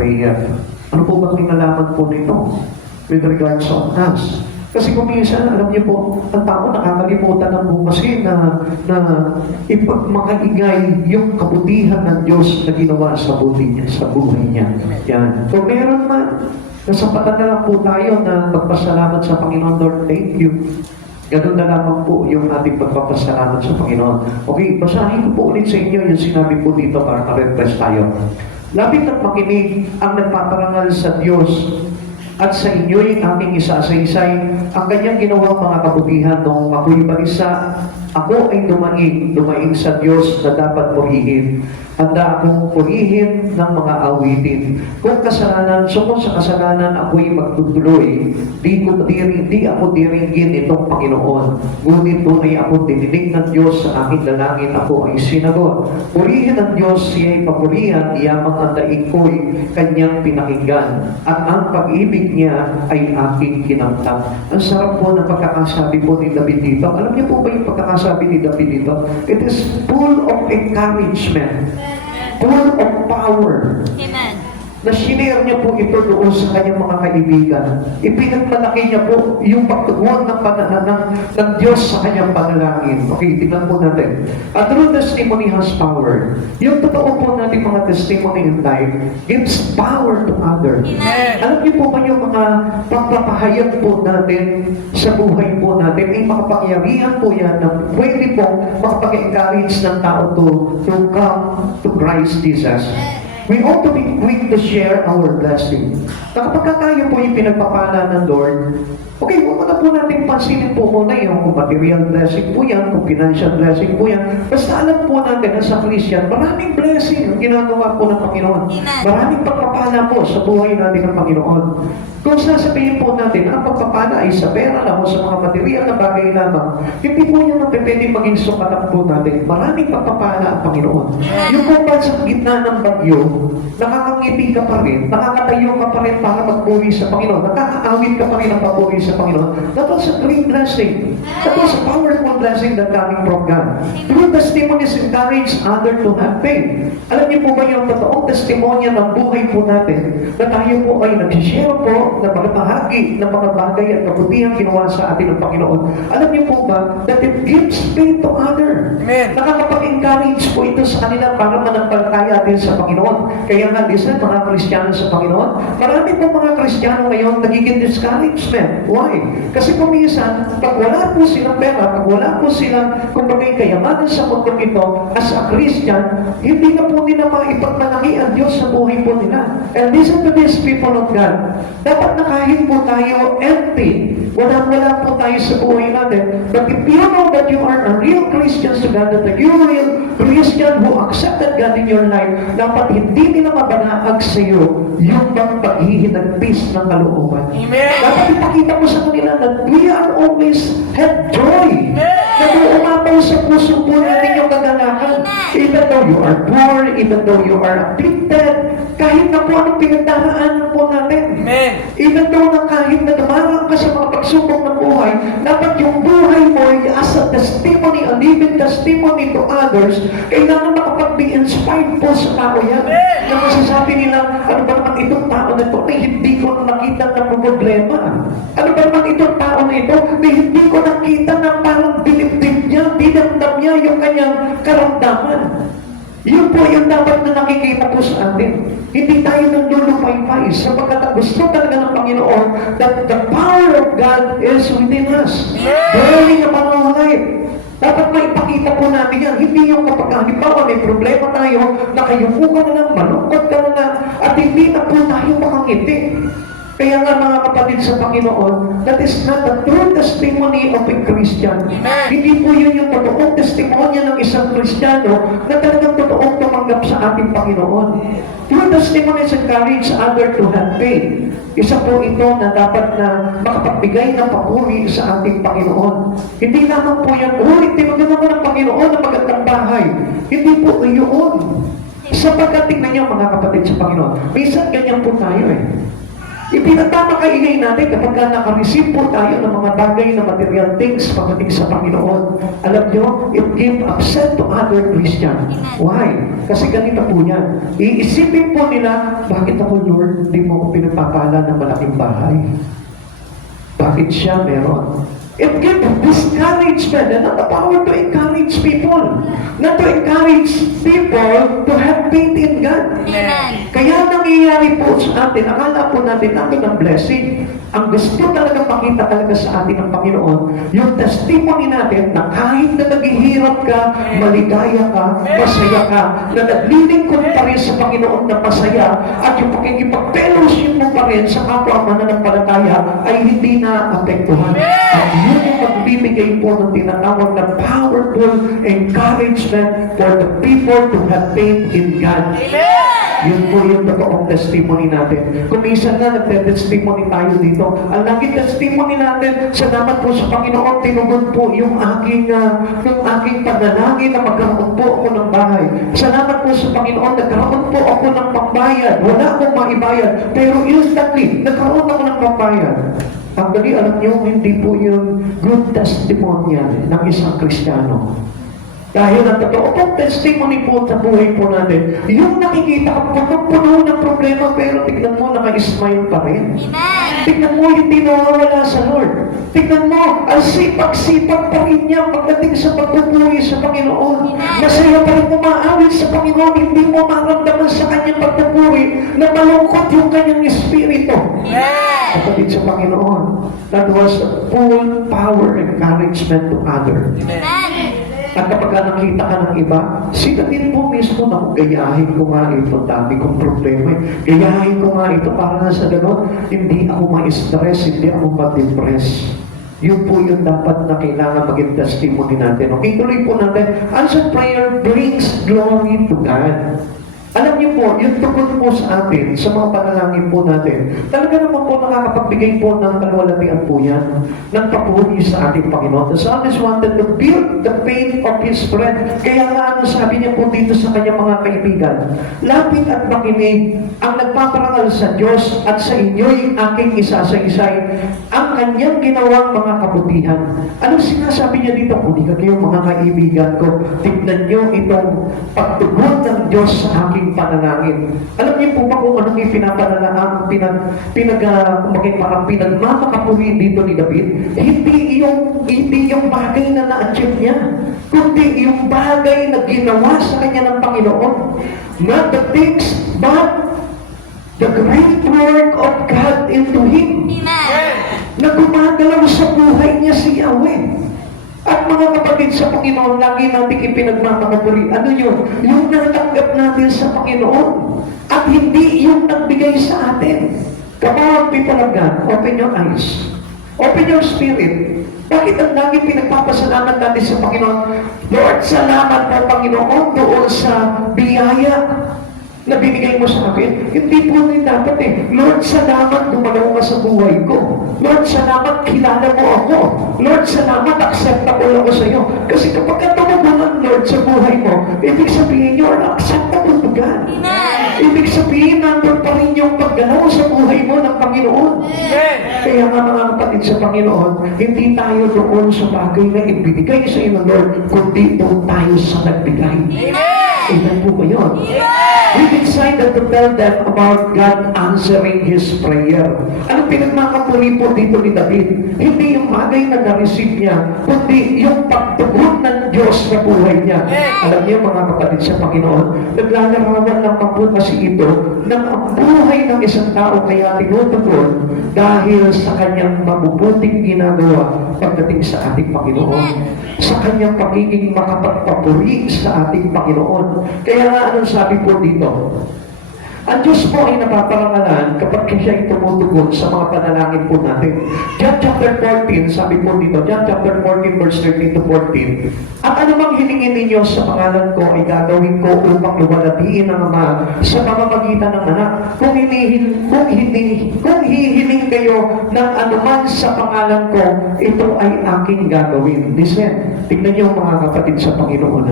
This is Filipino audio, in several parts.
prayer. Ano po bang kinalaman po nito with regards to us? Kasi kung minsan, alam niyo po, ang tao nakakalimutan ng po kasi na ipagmakaingay yung kabutihan ng Diyos na ginawa sa buhay niya, sa buhay niya. Yan. Kung meron man, nasapatan na lang po tayo na magpasalamat sa Panginoon. Lord, thank you. Ganun na lamang po yung ating pagpapasalamat sa Panginoon. Okay, basahin ko po ulit sa inyo yung sinabi po dito para ma-refresh tayo. Labit at makinig ang nagpaparangal sa Diyos at sa inyo'y aking isa-isa-isay ang kanyang ginawang mga kabutihan noong ako'y balisa. Ako ay dumaing sa Diyos na dapat purihin. Handa akong purihin ng mga awitin. Kung kung sa kasalanan ako'y magtutuloy, di ako diringgin itong Panginoon. Ngunit tunay ako dininig ng Diyos sa aking dalangin, ako ay sinagot. Purihin ng Diyos, siya'y papurihan, iyamang ang daig ko'y kanyang pinakinggan. At ang pag-ibig niya ay aking kinamtam. Ang sarap po ng pagkakasabi po ni David dito. Alam niyo po ba yung pagkakasabi ni David dito? It is full of encouragement. Full of power. Amen. Na sinare niya po ito doon sa kanyang mga kaibigan. Ipinagmalaki niya po yung pagtugon ng Diyos sa kanyang panalangin. Okay, tingnan po natin. A true testimony has power. Yung totoo po natin mga testimony in life gives power to others. Amen. Alam niyo po ba yung mga pagpapahayag po natin sa buhay po natin, may makapangyarihan po yan na pwede po makapag-encourage ng tao to come to Christ Jesus. We ought to be quick to share our blessing. Na kapag tayo po yung pinagpapala ng Lord, okay, huwag na po natin pansinin po muna yung kung material blessing po yan, kung financial blessing po yan. Basta alam po natin na sa Christian, maraming blessing ang ginagawa po ng Panginoon. Maraming pagpapala po sa buhay natin ng Panginoon. Kung sasabihin po natin, ang pagpapala ay sa pera lang o sa mga material na bagay lamang, hindi po yan ang pwede maging sukatan po natin. Maraming pagpapala ang Panginoon. Yung kung sa gitna ng bagyo, nakakangiti ka pa rin, nakakatayo ka pa rin para magpuri sa Panginoon, nakakaawit ka pa rin ang papuri sa Panginoon. That was a great blessing. That was a powerful blessing that coming from God. True testimonies encourage others to have faith. Alam niyo po ba yung totoong testimonya ng buhay po natin na tayo po ay nagsishare po na magbahagi ng mga bagay at kabutihang ginawa sa atin ng Panginoon. Alam niyo po ba that it gives faith to others? Nakakapag-encourage po ito sa kanila para manampalataya din sa Panginoon. Kaya nga, listen, mga Kristiyano sa Panginoon, marami po mga Kristiyano ngayon nagiging discouragement. Why? Kasi kung minsan, pag wala po silang pera, pag wala po silang kumbaga kayamanan sa mundo ito, as a Christian, hindi na po nila maipagmalaki ang Diyos sa buhay po nila. And listen to this, people of God. Dapat na kahit po tayo empty, wala po tayo sa buhay natin. But if you know that you are a real Christian to God, that you are a real Christian who accepted God in your life, dapat hindi nila mabanaag sa iyo yung bang paghihinagpis ng kalooban. Dapat ipakita mo sa kanila that we are always have joy. Na umapaw sa puso po natin yung kagalakan. Even though you are poor, even though you are afflicted, kahit na po anong pinagdaraanan po natin. Even though na kahit na dumarang ka sa mga pagsubok ng buhay, dapat yung buhay mo ay as a testimony, a living testimony to others, kailangan makapag-be inspired po sa tao yan. Yung masasabi nila, ano ba naman itong tao na ito na hindi ko nakita ng problema? Ano ba naman itong tao na ito na hindi ko nakita ng parang dinibdib niya, dinamdam niya yung kanyang karamdaman? Yun po yung dapat na nakikita po sa atin. Hindi tayo nandulupay-pay sapagkat ang gusto talaga ng Panginoon that the power of God is within us. Dahil na panangalit. Dapat maipakita po natin yan. Hindi yung kapag halimbawa may problema tayo, nakayuko ka na lang, malungkot ka na lang, at hindi na po tayo makangiti. Kaya nga mga kapatid sa Panginoon, that is not the true testimony of a Christian. Hindi po yun yung totoong testimonya ng isang Kristiyano na talagang totoong tumanggap sa ating Panginoon. True testimonies encourage others to have faith. Isa po ito na dapat na makapagbigay ng papuri sa ating Panginoon. Hindi lamang po yan, tinagyan naman ng Panginoon ng magandang bahay. Hindi po yun. Sapagkat tingnan niyo mga kapatid sa Panginoon, minsan ganyan po tayo eh. Ipinagpapakaingay natin kapag naka-receive po tayo ng mga bagay na material things pagdating sa Panginoon. Alam nyo, it give upset to other Christian. Why? Kasi ganito po yan. Iisipin po nila, bakit ako, Lord, di mo ko pinagpapala ng malaking bahay? Bakit siya meron? It gives discouragement and not the power to encourage people. Not to encourage people to have faith in God. Amen. Kaya nangyayari po sa atin, akala po natin natin ang blessing. Ang gusto talaga pakita talaga sa atin ng Panginoon, yung testimony natin na kahit na naghihirap ka, maligaya ka, masaya ka, na naglilingkod pa rin sa Panginoon na masaya, at yung pakikipag-fellowship mo pa rin sa kapwa mananampalataya ay hindi na apektuhan. At yun yung magbibigay po ng tinatawag na powerful encouragement for the people to have faith in God. Yun po yung totoong testimony natin. Kung minsan na nagte-testimony tayo dito, ang laging testimony natin, salamat po sa Panginoon, tinugon po yung aking panalangin na magkaroon po ako ng bahay. Salamat po sa Panginoon, nagkaroon po ako ng pambayad. Wala akong maibayad, pero instantly, nagkaroon ako ng pambayad. Actually, alam niyo, hindi po yung good testimonial ng isang Kristiyano. Dahil ang totoo pong testimony po sa buhay po natin, yung nakikita ka puno ng problema, pero tignan mo, naka-smile pa rin. Amen. Tignan mo, hindi nawawala sa Lord. Tignan mo, ang sipag-sipag pa rin niya pagdating sa pagpupuri sa Panginoon. Masaya pa rin umaawit sa Panginoon, hindi mo maramdaman sa kanyang pagpupuri na malungkot yung kanyang espiritu. Kapatid sa Panginoon, that was a full power encouragement to others. Amen. At kapag nakita ka ng iba, sila din po mismo na gayahin ko nga ito, dami kong problema. Gayahin ko nga ito para na sa gano'n, hindi ako ma-stress, hindi ako ma-depress. Yun po yung dapat na kailangan maging testimony natin. Okay, tuloy po natin. Answered prayer brings glory to God. Alam niyo po, yung tungkol po sa atin, sa mga panalangin po natin, talaga naman po nakakapagbigay po ng kalwalatian po yan, ng papuri sa ating Panginoon. The psalmist wanted to build the faith of his friend. Kaya nga ano sabi niya po dito sa kanyang mga kaibigan, lapit at makinig ang nagpaparangal sa Diyos at sa inyo'y aking isasaysay ang kanyang ginawang mga kabutihan. Anong sinasabi niya dito? Kung di ka kayo mga kaibigan ko, tignan niyo itong pagtugon ng Diyos sa aking panalangin. Alam niyo po ba kung anong ipinapanalangin, parang pinagmamakapuri dito ni David? Hindi yung bagay na na-achieve niya, kundi yung bagay na ginawa sa kanya ng Panginoon. Not the things, but the great work of God into him. Amen. Na gumagalaw sa buhay niya si Yahweh. At mga kapatid sa Panginoon, lagi natin ipinagmamakapuri. Ano yun? Yung natanggap natin sa Panginoon. At hindi yung nagbigay sa atin. Come on, people of God, open your eyes. Open your spirit. Bakit ang lagi pinagpapasalamat natin sa Panginoon? Lord, salamat po Panginoon doon sa biyaya na binigay mo sa akin. Hindi po rin dapat Lord, salamat gumalaw ka sa buhay ko. Lord, salamat kilala mo ako. Lord, salamat acceptable ako sa iyo. Kasi kapag tumubunan, Lord, sa buhay mo, ibig sabihin you're acceptable to God. Ibig sabihin nandun pa rin yung paggalaw sa buhay mo ng Panginoon. Kaya nga mga kapatid sa Panginoon, hindi tayo doon sa bagay na ibinigay sa iyo ng Lord, kundi doon tayo sa nagbigay. Amen po ba yun? We decided to tell them about God answering His prayer. Anong pinagmakapuri po dito ni David? Hindi yung bagay na na-receive niya, kundi yung pagtugon ng Diyos sa buhay niya. Alam niyo mga kapatid sa Panginoon, naglalarawan lang po kasi ito ng ang buhay ng isang tao kaya tinutugon dahil sa kanyang mabubuting ginagawa pagdating sa ating Panginoon. Sa kanyang pagiging makapagpapuri sa ating Panginoon. Kaya nga anong sabi po dito? Ang Diyos po ay napaparangalan kapag siya ay tumutugon sa mga panalangin po natin. John chapter 14, sabi po dito, John chapter 14, verse 13 to 14, at anumang hilingin ninyo sa pangalan ko ay gagawin ko upang luwalhatiin ang Ama sa pamamagitan ng anak. Kung hihiling kayo ng anuman sa pangalan ko, ito ay aking gagawin. Listen, tignan niyo mga kapatid sa Panginoon.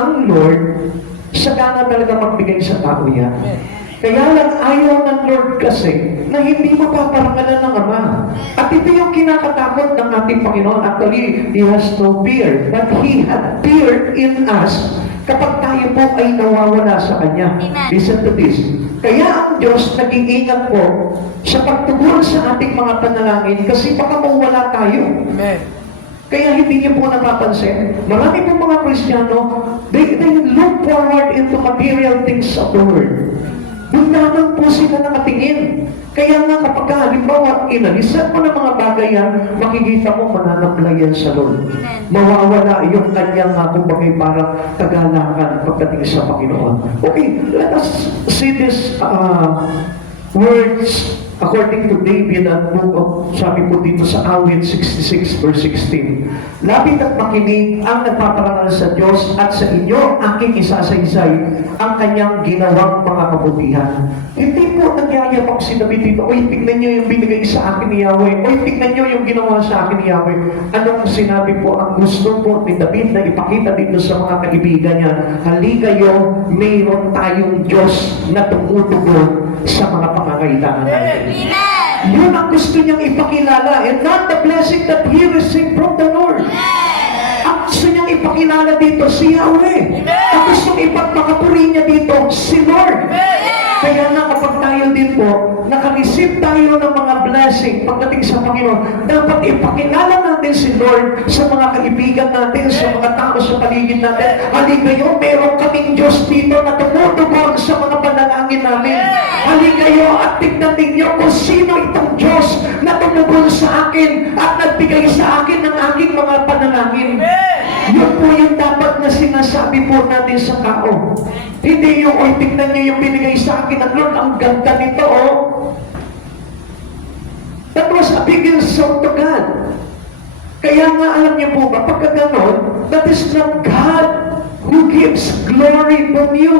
Ang Lord, sagana talaga magbigay sa tao yan. Kaya lang ayaw ng Lord kasi na hindi mapaparangalan ng Ama. At ito yung kinakatakot ng ating Panginoon. Actually, He has no fear, but He had fear in us kapag tayo po ay nawawala sa Kanya. Amen. Listen to this. Kaya ang Diyos nag-iingat po sa pagtugon sa ating mga panalangin kasi baka mawala tayo. Amen. Kaya hindi niyo po napapansin, marami po mga Kristiyano, they look forward into material things of the world. Doon lamang po sila nakatingin. Kaya nga kapag halimbawa, inalisan mo ng mga bagay yan, makikita mo mananamlayan sa Lord. Mawawala yung kanyang kumbaga parang kagalakan pagdating sa Panginoon. Okay, let us see this words according to David at book of, sabi po dito sa Awit 66 verse 16. Lapit at makinig ang nagpaparangal sa Diyos at sa inyo aking isasaysay ang kanyang ginawang mga kabutihan. Hindi po nagyayabang si David dito, oy, tignan niyo yung binigay sa akin ni Yahweh, oy, tignan niyo yung ginawa sa akin ni Yahweh. Anong sinabi po, ang gusto po ni David na ipakita dito sa mga kaibigan niya, halikayo, mayroon tayong Diyos na tumutugon sa mga pangangailangan natin. Yun ang gusto niyang ipakilala, and not the blessing that he received from the Lord. Ang gusto niyang ipakilala dito si Yahweh. Ang gusto niyang ipagpakapuri niya dito si Lord. Kaya nga kapag tayo din po, nakareceive tayo ng mga blessing pagdating sa Panginoon, dapat ipakilala natin si Lord sa mga kaibigan natin, sa mga tao sa paligid natin. Halikayo, meron kaming Diyos dito na tumutugon sa mga panalangin namin. Halikayo at tignan ninyo kung sino itong Diyos na tumugon sa akin at nagbigay sa akin ng aking mga panalangin. Yun po yung dapat na sinasabi po natin sa tao. Hindi yung, oy, tignan niyo yung binigay sa akin ng Lord, ang ganda nito, oh. That was a big insult to God. Kaya nga, alam niyo po ba, pagka ganon, that is not God who gives glory from you.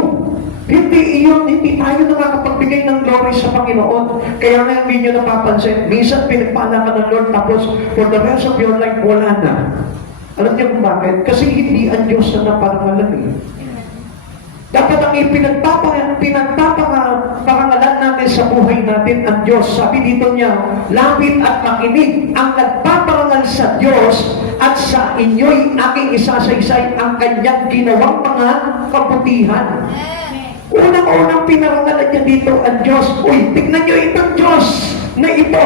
Hindi iyon, hindi tayo nakakapagbigay ng glory sa Panginoon. Kaya nga hindi nyo napapansin, minsan pinagpala ka ng Lord, tapos for the rest of your life, wala na. Alam niyo kung bakit? Kasi hindi ang Diyos na naparangalan eh. Dapat ang pinagpaparangalan natin sa buhay natin ang Diyos. Sabi dito niya, lapit at makinig ang nagpaparangal sa Diyos at sa inyo'y aking isasaysay ang kanyang ginawang mga kabutihan. Unang-unang pinarangalan niya dito ang Diyos. Uy, tignan niyo itong Diyos na ito.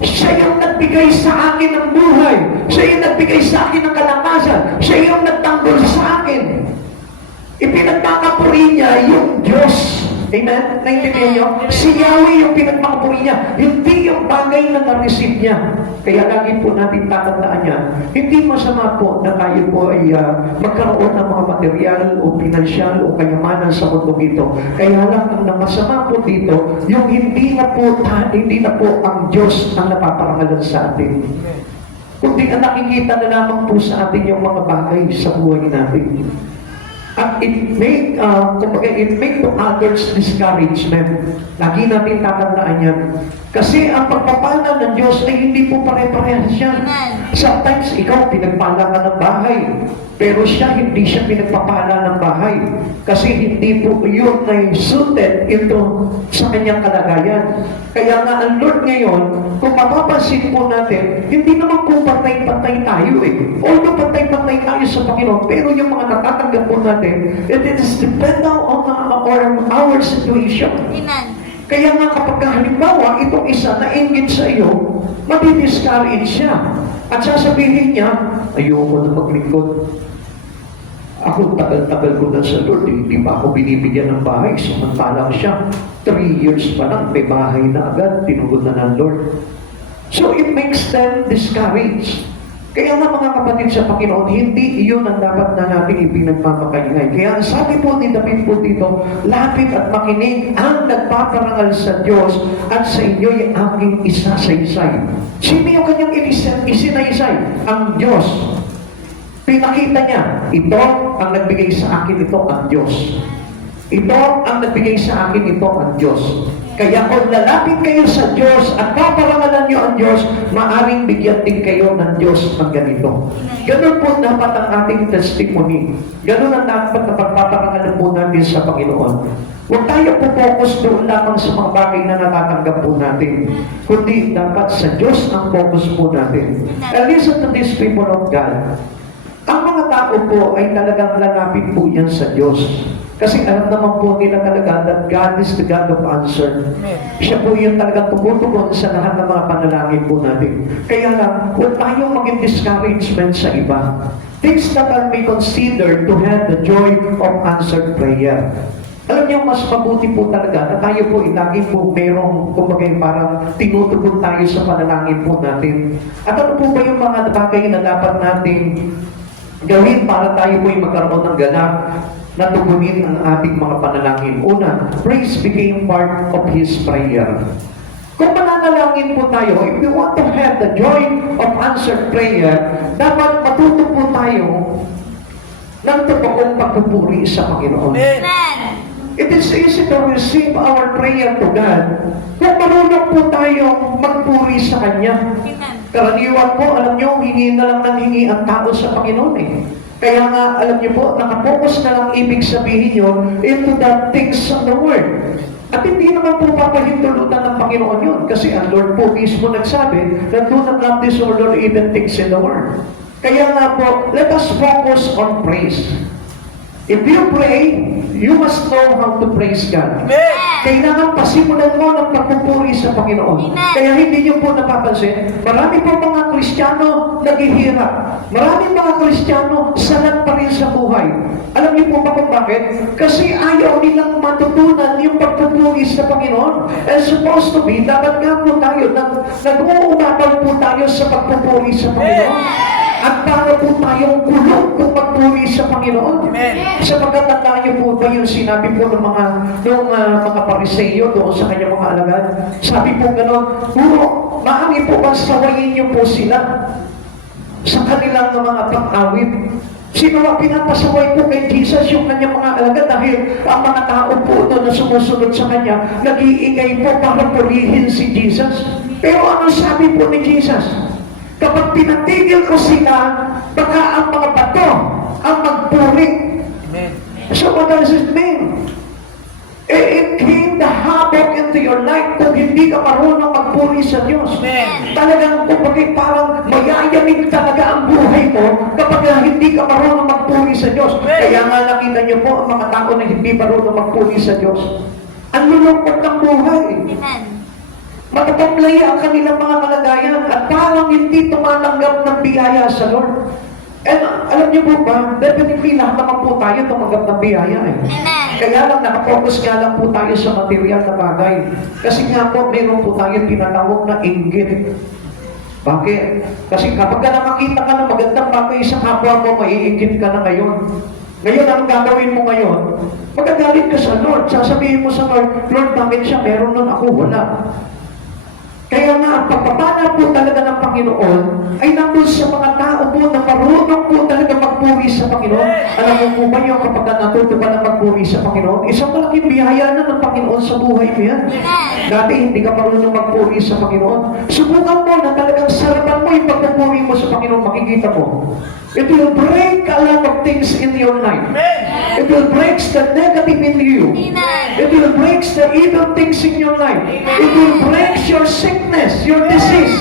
Siya yung nagbigay sa akin ng buhay. Siya yung nagbigay sa akin ng kalakasan. Siya yung nagtanggol sa akin. Ipinagpapuri niya yung Diyos. Amen? Naintindihan niyo? Si Yahweh yung pinagpapuri niya. Hindi yung bagay na na-receive niya. Kaya lagi po natin tatandaan niya, hindi masama po na tayo po ay magkaroon ng mga material o pinansyal o kayamanan sa mundo dito. Kaya lang ang masama po dito, yung hindi na po ang Diyos ang napaparangalan sa atin. Kundi ang nakikita na lamang po sa atin yung mga bagay sa buhay natin. At it make to others discouragement. Lagi natin tatandaan yan. Kasi ang pagpapala ng Diyos ay hindi po pare-parehas yan. Sometimes ikaw pinagpala ka ng bahay, pero hindi siya pinagpapala ng bahay. Kasi hindi po yun ay suited into sa kanyang kalagayan. Kaya nga ang Lord ngayon, kung mapapansin po natin, hindi naman po patay-patay tayo eh. Although patay-patay tayo sa Panginoon, pero yung mga natatanggap po natin, it is dependent on our situation. Amen. Kaya nga kapag halimbawa, itong isa na ingit sa iyo, madi-discourage siya. At sasabihin niya, ayoko na maglingkod. Ako tagal-tagal ko na sa Lord, hindi pa ako binibigyan ng bahay. Samantalang siya, 3 years pa lang, may bahay na agad, tinugod na ng Lord. So it makes them discouraged. Kaya nga mga kapatid sa Panginoon, hindi iyon ang dapat na natin ipinagmamakaingay. Kaya ang sabi po ni David po dito, lapit at makinig ang nagpaparangal sa Diyos at sa inyo'y aking isasaysay. Sino yung kanyang isinaysay? Ang Diyos. Pinakita niya, ito ang nagbigay sa akin, ito ang Diyos. Ito ang nagbigay sa akin, ito ang Diyos. Kaya kung lalapit kayo sa Diyos at paparangalan niyo ang Diyos, maaring bigyan din kayo ng Diyos ng ganito. Ganun po dapat ang ating testimony. Ganun ang dapat na pagpaparangalan po natin sa Panginoon. Huwag tayo po-focus doon lamang sa mga bagay na natatanggap po natin, kundi dapat sa Diyos ang focus po natin. And listen to these people of God. Ang mga tao po ay talagang lalapit po yan sa Diyos. Kasi alam naman po nila talaga that God is the God of answer. Siya po yung talagang tumutugon sa lahat ng mga panalangin po natin. Kaya lang, huwag tayong maging discouragement sa iba. Things that are may consider to have the joy of answered prayer. Alam niyo, mas mabuti po talaga na tayo po lagi po merong, kumbaga parang tinutugon tayo sa panalangin po natin. At ano po ba yung mga bagay na dapat natin gawin para tayo po magkaroon ng ganap na tugunin ang ating mga panalangin? Una, praise became part of His prayer. Kung mananalangin po tayo, if we want to have the joy of answered prayer, dapat matuto po tayo ng totoong pagpupuri sa Panginoon. Amen. It is easy to receive our prayer to God kung marunong po tayong magpuri sa Kanya. Amen. Karaniwan po, alam nyo, hingi na lang ng hingi ang tao sa Panginoon eh. Kaya nga, alam nyo po, nakapokus na lang ibig sabihin nyo into the things of the Word. At hindi naman po papahintulutan ng Panginoon yun. Kasi ang Lord po mismo nagsabi that do not love this world or even things in the world. Kaya nga po, let us focus on praise. If you pray, you must know how to praise God. Amen. Kailangan pasimulan mo ng pagpupuri sa Panginoon. Amen. Kaya hindi niyo po napapansin, marami po mga Kristiyano naghihirap. Marami mga Kristiyano salat pa rin sa buhay. Alam niyo po ba kung bakit? Kasi ayaw nilang matutunan yung pagpupuri sa Panginoon. And supposed to be, dapat nga po tayo, nag-uumapaw po tayo sa pagpupuri sa Panginoon. At para po tayong kulong kung pagpuri sa Panginoon. Amen. Sapagkat tandaan niyo po ba yung sinabi po ng mga pariseyo doon sa kanyang mga alagad? Sabi po gano'n, puro, maaari po bang sawayin niyo po sila sa kanilang mga pag-awit? Sino ang pinapasaway po kay Jesus yung kanyang mga alagad dahil ang mga tao po doon na sumusunod sa kanya, nag-iingay po para purihin si Jesus. Pero ano sabi po ni Jesus? Kapag pinatigil ko sila, baka ang mga bato ang magpuri. Amen. So what does it mean? It came the havoc into your life kung hindi ka marunong magpuri sa Diyos. Amen. Talagang kumbaga parang mayayamig talaga ang buhay mo kapag hindi ka marunong magpuri sa Diyos. Kaya nga nakita niyo po ang mga tao na hindi marunong magpuri sa Diyos. Ang lulungkot ng buhay. Amen. Matatamlay ang kanilang mga kalagayan at parang hindi tumatanggap ng biyaya sa Lord. And alam niyo po ba, definitely lahat naman po tayo tumanggap ng biyaya eh. Amen. Kaya lang nakapokus nga lang po tayo sa material na bagay. Kasi nga po, meron po tayo tinatawag na inggit. Bakit? Kasi kapag ka nakakita ka ng magandang bagay sa kapwa mo, maiinggit ka na ngayon. Ngayon, ang gagawin mo ngayon, magagalit ka sa Lord. Sasabihin mo sa Lord, Lord, bakit siya meron nun ako? Wala. Kaya nga, ang pagpapala po talaga ng Panginoon ay nandun sa mga tao po na marunong po talaga magpuri sa Panginoon. Alam mo po ba yung kapag natuto ka na magpuri sa Panginoon, isang malaking biyaya na ng Panginoon sa buhay mo yan. Dati hindi ka marunong magpuri sa Panginoon. Subukan mo na talagang sarapan mo yung pagpupuri mo sa Panginoon, makikita mo. It will break a lot of things in your life. It will break the negative in you. It will break the evil things in your life. It will break your sickness, your disease.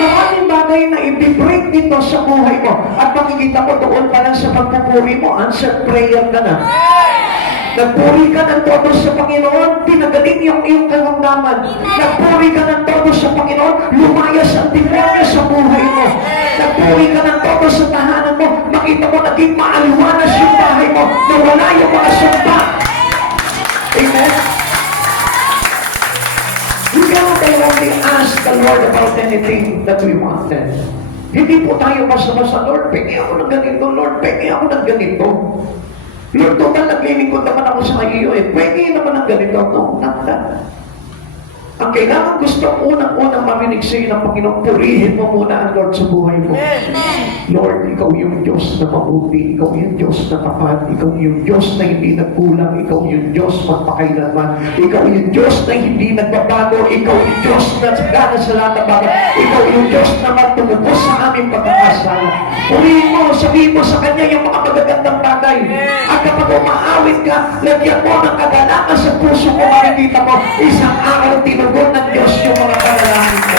Maraming bagay na i-break nito sa buhay mo. At makikita mo doon pa lang sa pagpupuri mo, answered prayer ka na. Nagpuri ka ng todo sa Panginoon, pinagaling yung iyong karamdaman. Nagpuri ka ng todo sa Panginoon, lumayas ang demonyo sa buhay mo. Nagpuri ka ng todo sa tahanan mo, makita mo naging maaliwanas yung bahay mo, nawala yung mga sumpa. Amen? We cannot only ask the Lord about anything that we wanted. Hindi po tayo basta-basta, Lord, pengi ako ng ganito, Lord, pengi ako ng ganito. Lord, total naglilingkod naman ako sa iyo eh. Pwede naman ang ganito. No, not that. Ang Ang kailangan gusto unang-unang marinig sa iyo ng Panginoon, purihin mo muna ang Lord sa buhay mo. Lord, ikaw yung Diyos na mabuti, ikaw yung Diyos na tapat, ikaw yung Diyos na hindi nagkulang, ikaw yung Diyos magpakailanman, ikaw yung Diyos na hindi nagbabago, ikaw yung Diyos na gana sa lahat ng bagay, ikaw yung Diyos na magtumubos sa aming pagkakasala. Purihin mo, sabihin mo sa Kanya yung mga magagandang bagay. At kapag umaawit ka, lagyan mo ng kagalakan sa puso mo, makikita mo, isang araw tinugon ng Diyos yung mga panalangin mo.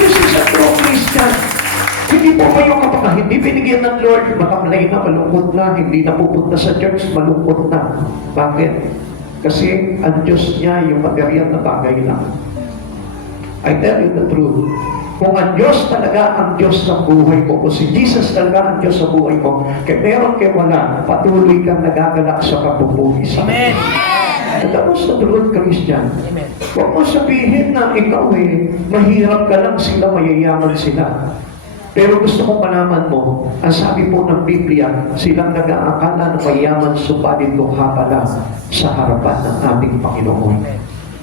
This is a true Christian. Hindi po kayo kapag hindi binigyan ng Lord, matamlay na, malungkot na, hindi na pupunta sa church, malungkot na. Bakit? Kasi ang Diyos niya yung material na bagay lang. I tell you the truth. Kung ang Diyos talaga ang Diyos ng buhay mo, kung si Jesus talaga ang Diyos sa buhay mo, kaya meron kaya wala, patuloy kang nagagalak sa pagpupugi sa Amen. And that was the truth, Christian. Amen. Huwag mo sabihin na ikaw mahirap ka lang sila, mayayaman sila. Pero gusto kong malaman mo, ang sabi po ng Biblia, silang nag-aakala na mayaman, subalit lukha pala sa harapan ng ating Panginoon.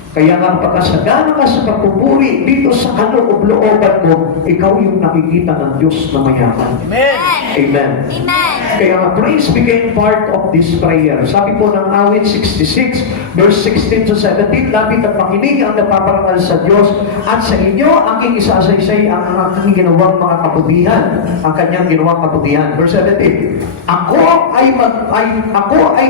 Kaya nga pagkasagana ka sa pagpupuri dito sa kaloob-looban mo, ikaw yung nakikita ng Diyos na mayaman. Amen. Amen. Amen. Kaya nga praise became part of this prayer. Sabi po ng awit 66, verse 16 to 17, lapit at makinig ang napaparangal sa Diyos at sa inyo aking isasaysay ang aking ginawang mga kabutihan, ang kanyang ginawang kabutihan. Verse 17, ako ay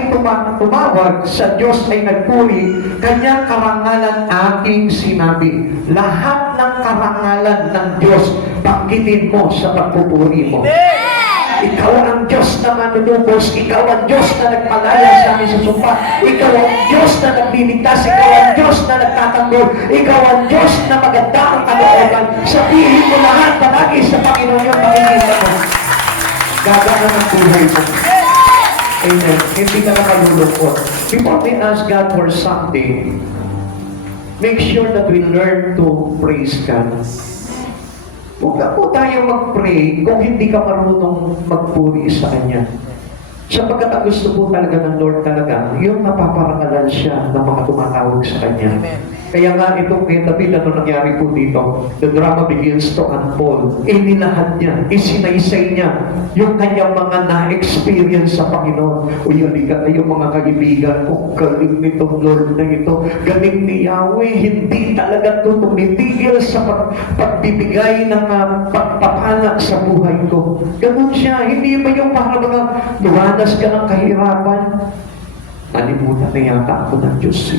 tumawag sa Diyos ay nagpuri, kanyang karangalan aking sinabi. Lahat ng karangalan ng Diyos, banggitin mo sa pagpupuri mo. Ikaw ang Diyos na manunubos, ikaw ang Diyos na nagpalaya sa amin sa sumpa, ikaw ang Diyos na nagliligtas, ikaw ang Diyos na nagtatanggol, ikaw ang Diyos na maganda ang kalooban. Sabihin mo lahat palagi sa Panginoon yung makikita mo. Gagaan ang buhay mo. Amen. Hindi ka na malulungkot. Before we ask God for something, make sure that we learn to praise God. Huwag na po tayo mag-pray kung hindi ka marunong magpuri sa Kanya. Sapagkat ang gusto po talaga ng Lord talaga, yung napaparangalan siya ng mga tumatawag sa Kanya. Amen. Kaya nga itong kay David, ano nangyari po dito? The drama begins to unfold. Inilahad niya, isinaysay niya yung kanyang mga na-experience sa Panginoon. O yun, ka kayo mga kaibigan ko, galing nitong Lord na ito, galing ni Yahweh, hindi talaga ito tumitigil sa pagbibigay ng pagpapala sa buhay ko. Ganun siya, hindi ba yung parang dumanas ka ng kahirapan? Nalimutan na yata ako ng Diyos.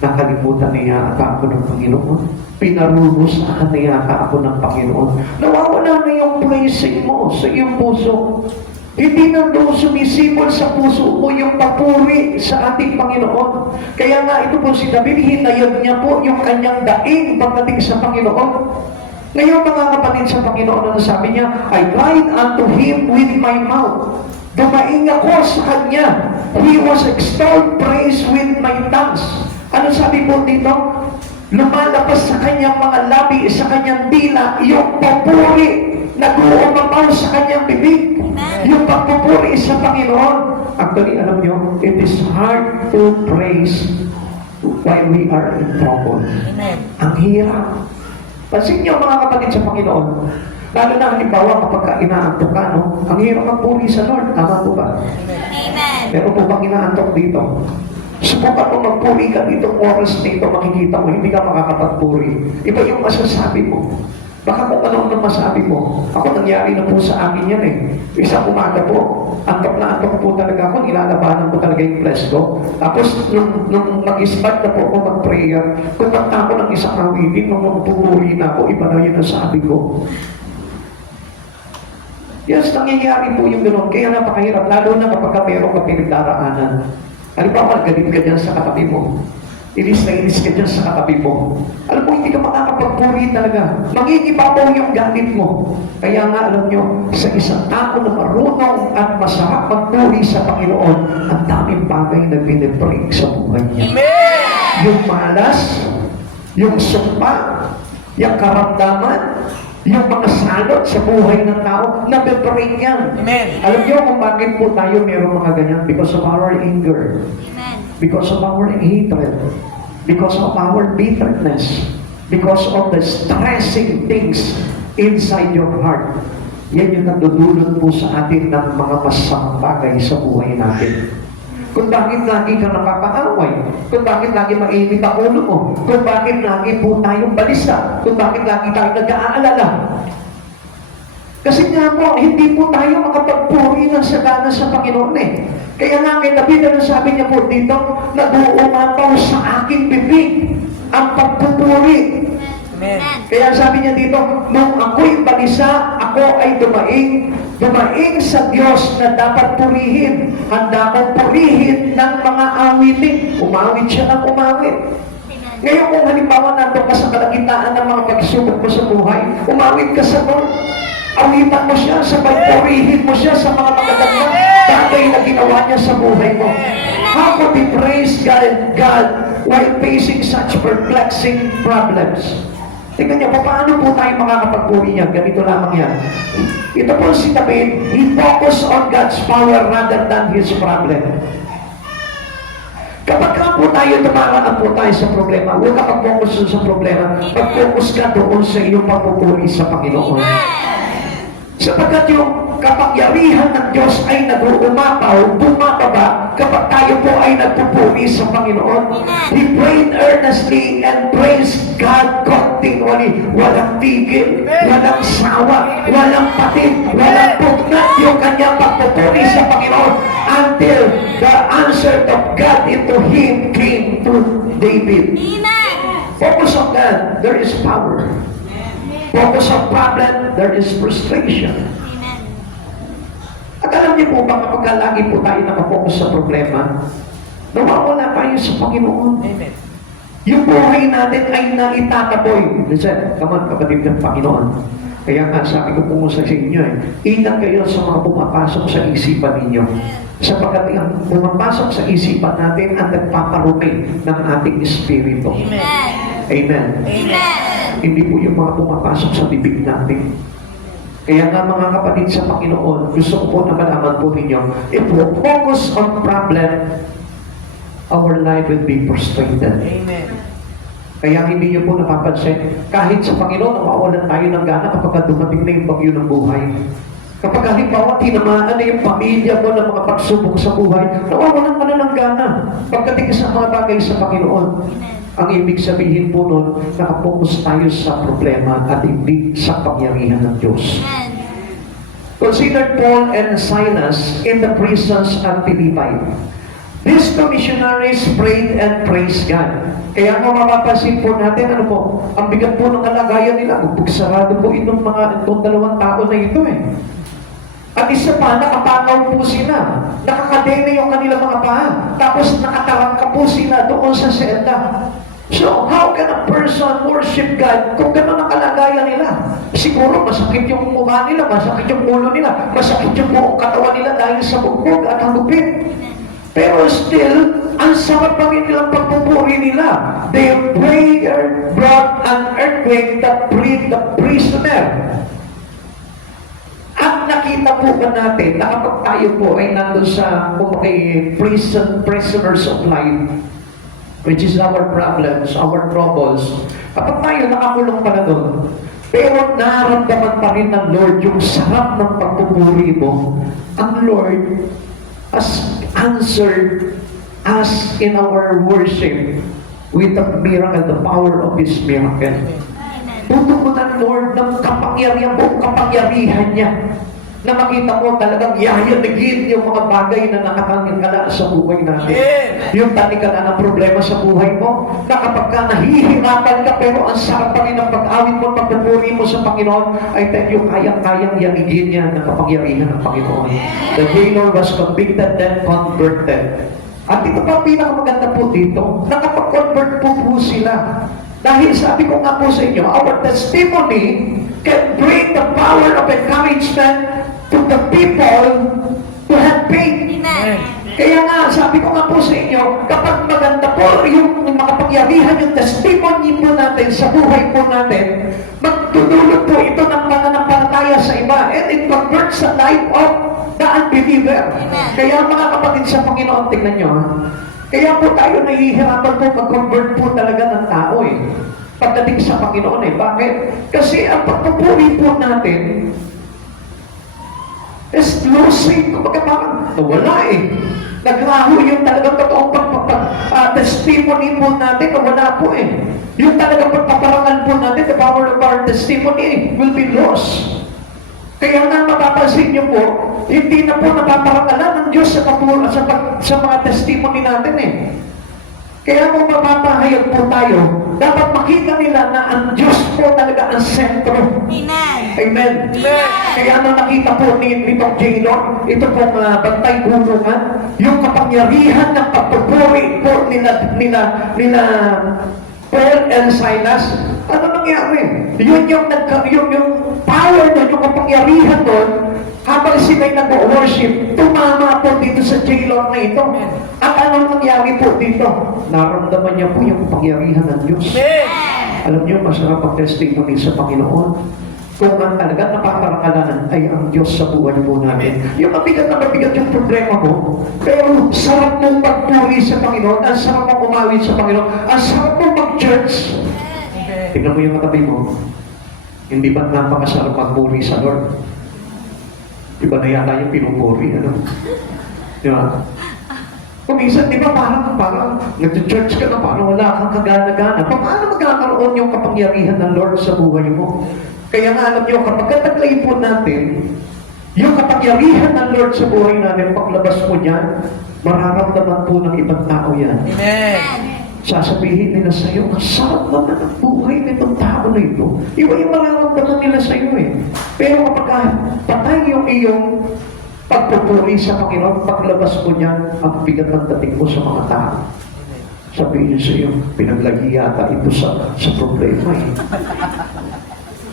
Nakalimutan niya ako ng Panginoon. Pinarurusahan niya ako ng Panginoon. Nawawala na yung praising mo sa iyong puso. Hindi na doon sumisipol sa puso mo yung papuri sa ating Panginoon. Kaya nga ito po si David, hinayod niya po yung kanyang daing pagdating sa Panginoon. Ngayon mga kapatid sa Panginoon, ano sabi niya? I cried unto Him with my mouth. Dumaing ako sa Kanya. He was extolled praise with my tongues. Ano sabi po dito? Lumalabas sa kanyang mga labi, sa kanyang dila, yung papuri, nag-uumapaw sa kanyang bibig. Yung pagpupuri sa Panginoon. Actually, alam nyo, it is hard to praise while we are in trouble. Ang hirap. Pansin nyo mga kapatid sa Panginoon, lalo na halimbawa kapag inaantok ka, no? Ang hirap magpuri sa Lord. Tama po ba? Amen. Meron po bang inaantok dito? Subukan mo magpuri ka dito, oras dito, makikita mo, hindi ka makakapagpuri. Iba yung masasabi mo. Baka kung ano ang masabi mo. Ako nangyari na po sa akin yan Isang umaga po, antok na antok po talaga ako, nilalabanan ko talaga yung flesh ko. Tapos, nung mag-start na po ako mag-prayer, kumanta ako ng isang awitin, nung magpupuri na ako, iba na yun ang sabi ko. Yes, nangyayari po yung gano'n. Kaya napakahirap, lalo na kapag meron ka pinagdaraanan. Halimbawa, galit ka dyan sa katabi mo. Inis na inis ka dyan sa katabi mo. Alam mo, hindi ka makakapagpuri talaga. Mangingibabaw yung galit mo. Kaya nga, alam nyo, sa isang tao na marunong at masarap magpuri sa Panginoon, ang daming bagay na binibring sa buhay niya. Amen! Yung malas, yung sumpa, yung karamdaman, yung mga salot sa buhay ng tao, nabibring yan. Amen. Alam niyo kung bakit po tayo mayroong mga ganyan? Because of our anger. Amen. Because of our hatred. because of our bitterness, because of the stressing things inside your heart. Yan yung nagdudulot po sa atin ng mga masamang bagay sa buhay natin. Kung bakit lagi ka nakakaaway, kung bakit lagi mainit ang ulo mo, kung bakit lagi po tayong balisa, kung bakit lagi tayo nag-aalala. Kasi nga po, hindi po tayo makapagpuri ng sagana sa Panginoon eh. Kaya nga kay David, ano sabi niya po dito, nag-uumapaw sa aking bibig ang pagpupuri. Amen. Kaya sabi niya dito, nung ako'y balisa, ako ay dumaing sa Diyos na dapat purihin. Handa kong purihin ng mga awitin. Umawit siya ng umawit. Ngayon kung halimbawa nandun ka sa kalagitaan ng mga pagsubok mo sa buhay, umawit ka sa Lord. Awitan mo siya, sabay purihin mo siya sa mga magagandang bagay na ginawa niya sa buhay mo. How could we praise God while facing such perplexing problems? Tingnan niyo, paano po tayo makakapagpuri niya? Ganito lamang yan. Ito po si David, he focused on God's power rather than his problem. Kapag ka po tayo, tumaraan po tayo sa problema, huwag ka mag-focus sa problema, mag-focus ka doon sa iyong pagpupuri sa Panginoon. Sapagkat yung kapangyarihan ng Diyos ay nag-uumapaw, bumababa, kapag tayo po ay nagpupuri sa Panginoon. He prayed earnestly and praised God continually. Walang tigil, walang sawa, walang patid, walang pugnat yung kanyang pagpupuri sa Panginoon until the answer of God into him came to David. Focus on God, there is power. Focus on problem, there is frustration. At alam niyo po ba, kapag lagi po tayo nakapokus sa problema, nawawala tayo sa Panginoon. Amen. Yung buhay natin ay naitataboy. Listen, come on, kapatid ng Panginoon. Kaya nga, sabi ko po sa inyo, ingat kayo sa mga pumapasok sa isipan ninyo. Sapagkat ang pumapasok sa isipan natin ang nagpaparumi ng ating espiritu. Amen. Amen. Amen. Hindi po yung mga pumapasok sa bibig natin. Kaya nga mga kapatid sa Panginoon, gusto ko po na malaman po ninyo, if we focus on problem, our life will be frustrated. Amen. Kaya hindi niyo po napapansin, kahit sa Panginoon, nawawalan tayo ng gana kapag dumating na yung bagyo ng buhay. Kapag halimbawa, tinamaan na yung pamilya mo ng mga pagsubok sa buhay, nawawalan ka na ng gana. Pagdating sa mga bagay sa Panginoon, ang ibig sabihin po nun, nakapokus tayo sa problema at hindi sa kapangyarihan ng Diyos. Consider Paul and Silas in the prisons at Philippi. These two missionaries prayed and praised God. Kaya nga mapapansin po natin, ano po, ang bigat po ng kalagayan nila. Bugsarado po itong dalawang tao na ito eh. At isa pa, nakapakaw po sila. Nakakadena yung kanilang mga paa. Tapos nakatarangka po sila doon sa selda. So, how can a person worship God kung gano'n ang kalagayan nila? Siguro masakit yung mukha nila, masakit yung ulo nila, masakit yung buong katawan nila dahil sa bugbog at hagupit. Pero still, ang sarap pa rin nilang pagpupuri nila. Their prayer brought an earthquake that freed the prisoner. At nakita po ba natin na kapag tayo po ay nandun sa prisoners of life, which is our problems, our troubles, kapag tayo nakakulong pala doon, pero naramdaman pa rin ng Lord yung sarap ng pagpupuri mo, ang Lord has answered us in our worship with the miracle, the power of His miracle. Tutukunan, Lord, ng kapangyarihan, buong kapangyarihan niya, na makita mo talagang yayanigin yung mga bagay na nakatangingala sa buhay natin. Yung tanikala ng problema sa buhay mo, na kapag ka nahihirapan ka, pero ang sarap pa rin ang pag-awit mo, pagpupuri mo sa Panginoon, I tell you, kayang-kayang yanigin niya ng kapangyarihan ng Panginoon. The jailer was convicted and converted. At ito pa pinakamaganda po dito, nakapag-convert po sila. Dahil sabi ko nga po sa inyo, our testimony can bring the power of encouragement to the people who have faith. Kaya nga, sabi ko nga po sa inyo, kapag maganda po yung makapangyarihan, yung testimony po natin sa buhay po natin, magtutulog po ito ng pananampalataya sa iba, and it converts the life of the unbeliever. Kaya mga kapatid sa Panginoon, tingnan nyo, Kaya po tayo nahihirapan po mag-convert po talaga ng tao eh. Pagdating sa Panginoon eh. Bakit? Kasi ang pagpupuri po natin is losing. Kumbaga parang nawala eh. Naglaho yung talagang totoong testimony po natin, nawala po eh. Yung talagang pagpaparangal po natin, the power of our testimony will be lost. Kaya nga mapapansin niyo po, hindi na po napaparangalan ng Diyos sa mga testimony natin eh. Kaya kung mapapahayag po tayo, dapat makita nila na ang Diyos po talaga ang sentro. Amen. Amen. Kaya nung nakita po nitong J-Lord, ito pong bantay gulungan, yung kapangyarihan ng pagpupuri po nila Paul and Silas, ano nangyari? Yun yung power doon, yung kapangyarihan doon, habang sila'y nag-worship, tumama po dito sa J-Lord na ito. At anong nangyari po dito? Naramdaman niya po yung kapangyarihan ng Diyos. Alam niyo, masarap ang testimony sa Panginoon. Kung ang talaga napaparangalanan ay ang Diyos sa buhay po namin. Yung mabigat na mabigat yung problema mo, pero sarap mong magpuri sa Panginoon, ang sarap mong umawit sa Panginoon, ang sarap mong mag-church. Tingnan mo yung katabi mo. Hindi ba napakasarap magpuri sa Lord? Di ba na yata yung pinupuri, ano? Di ba? Kung minsan, di ba parang nag-church ka na, parang wala kang kagana-gana. Paano magkakaroon yung kapangyarihan ng Lord sa buhay mo? Kaya nga alam niyo, kapag taglay po natin, yung kapangyarihan ng Lord sa buhay natin, paglabas mo dyan, mararamdaman po ng ibang tao yan. Amen. Sasabihin nila sa iyo, ang sarap naman ang buhay nitong tao na ito. Iba yung mararamdaman nila sa iyo eh. Pero kapag patay yung iyong pagpupuri sa Panginoon, paglabas mo niyan, ang bigat ng dating mo sa mga tao. Sabihin sa iyo, pinaglagi yata ito sa problema eh.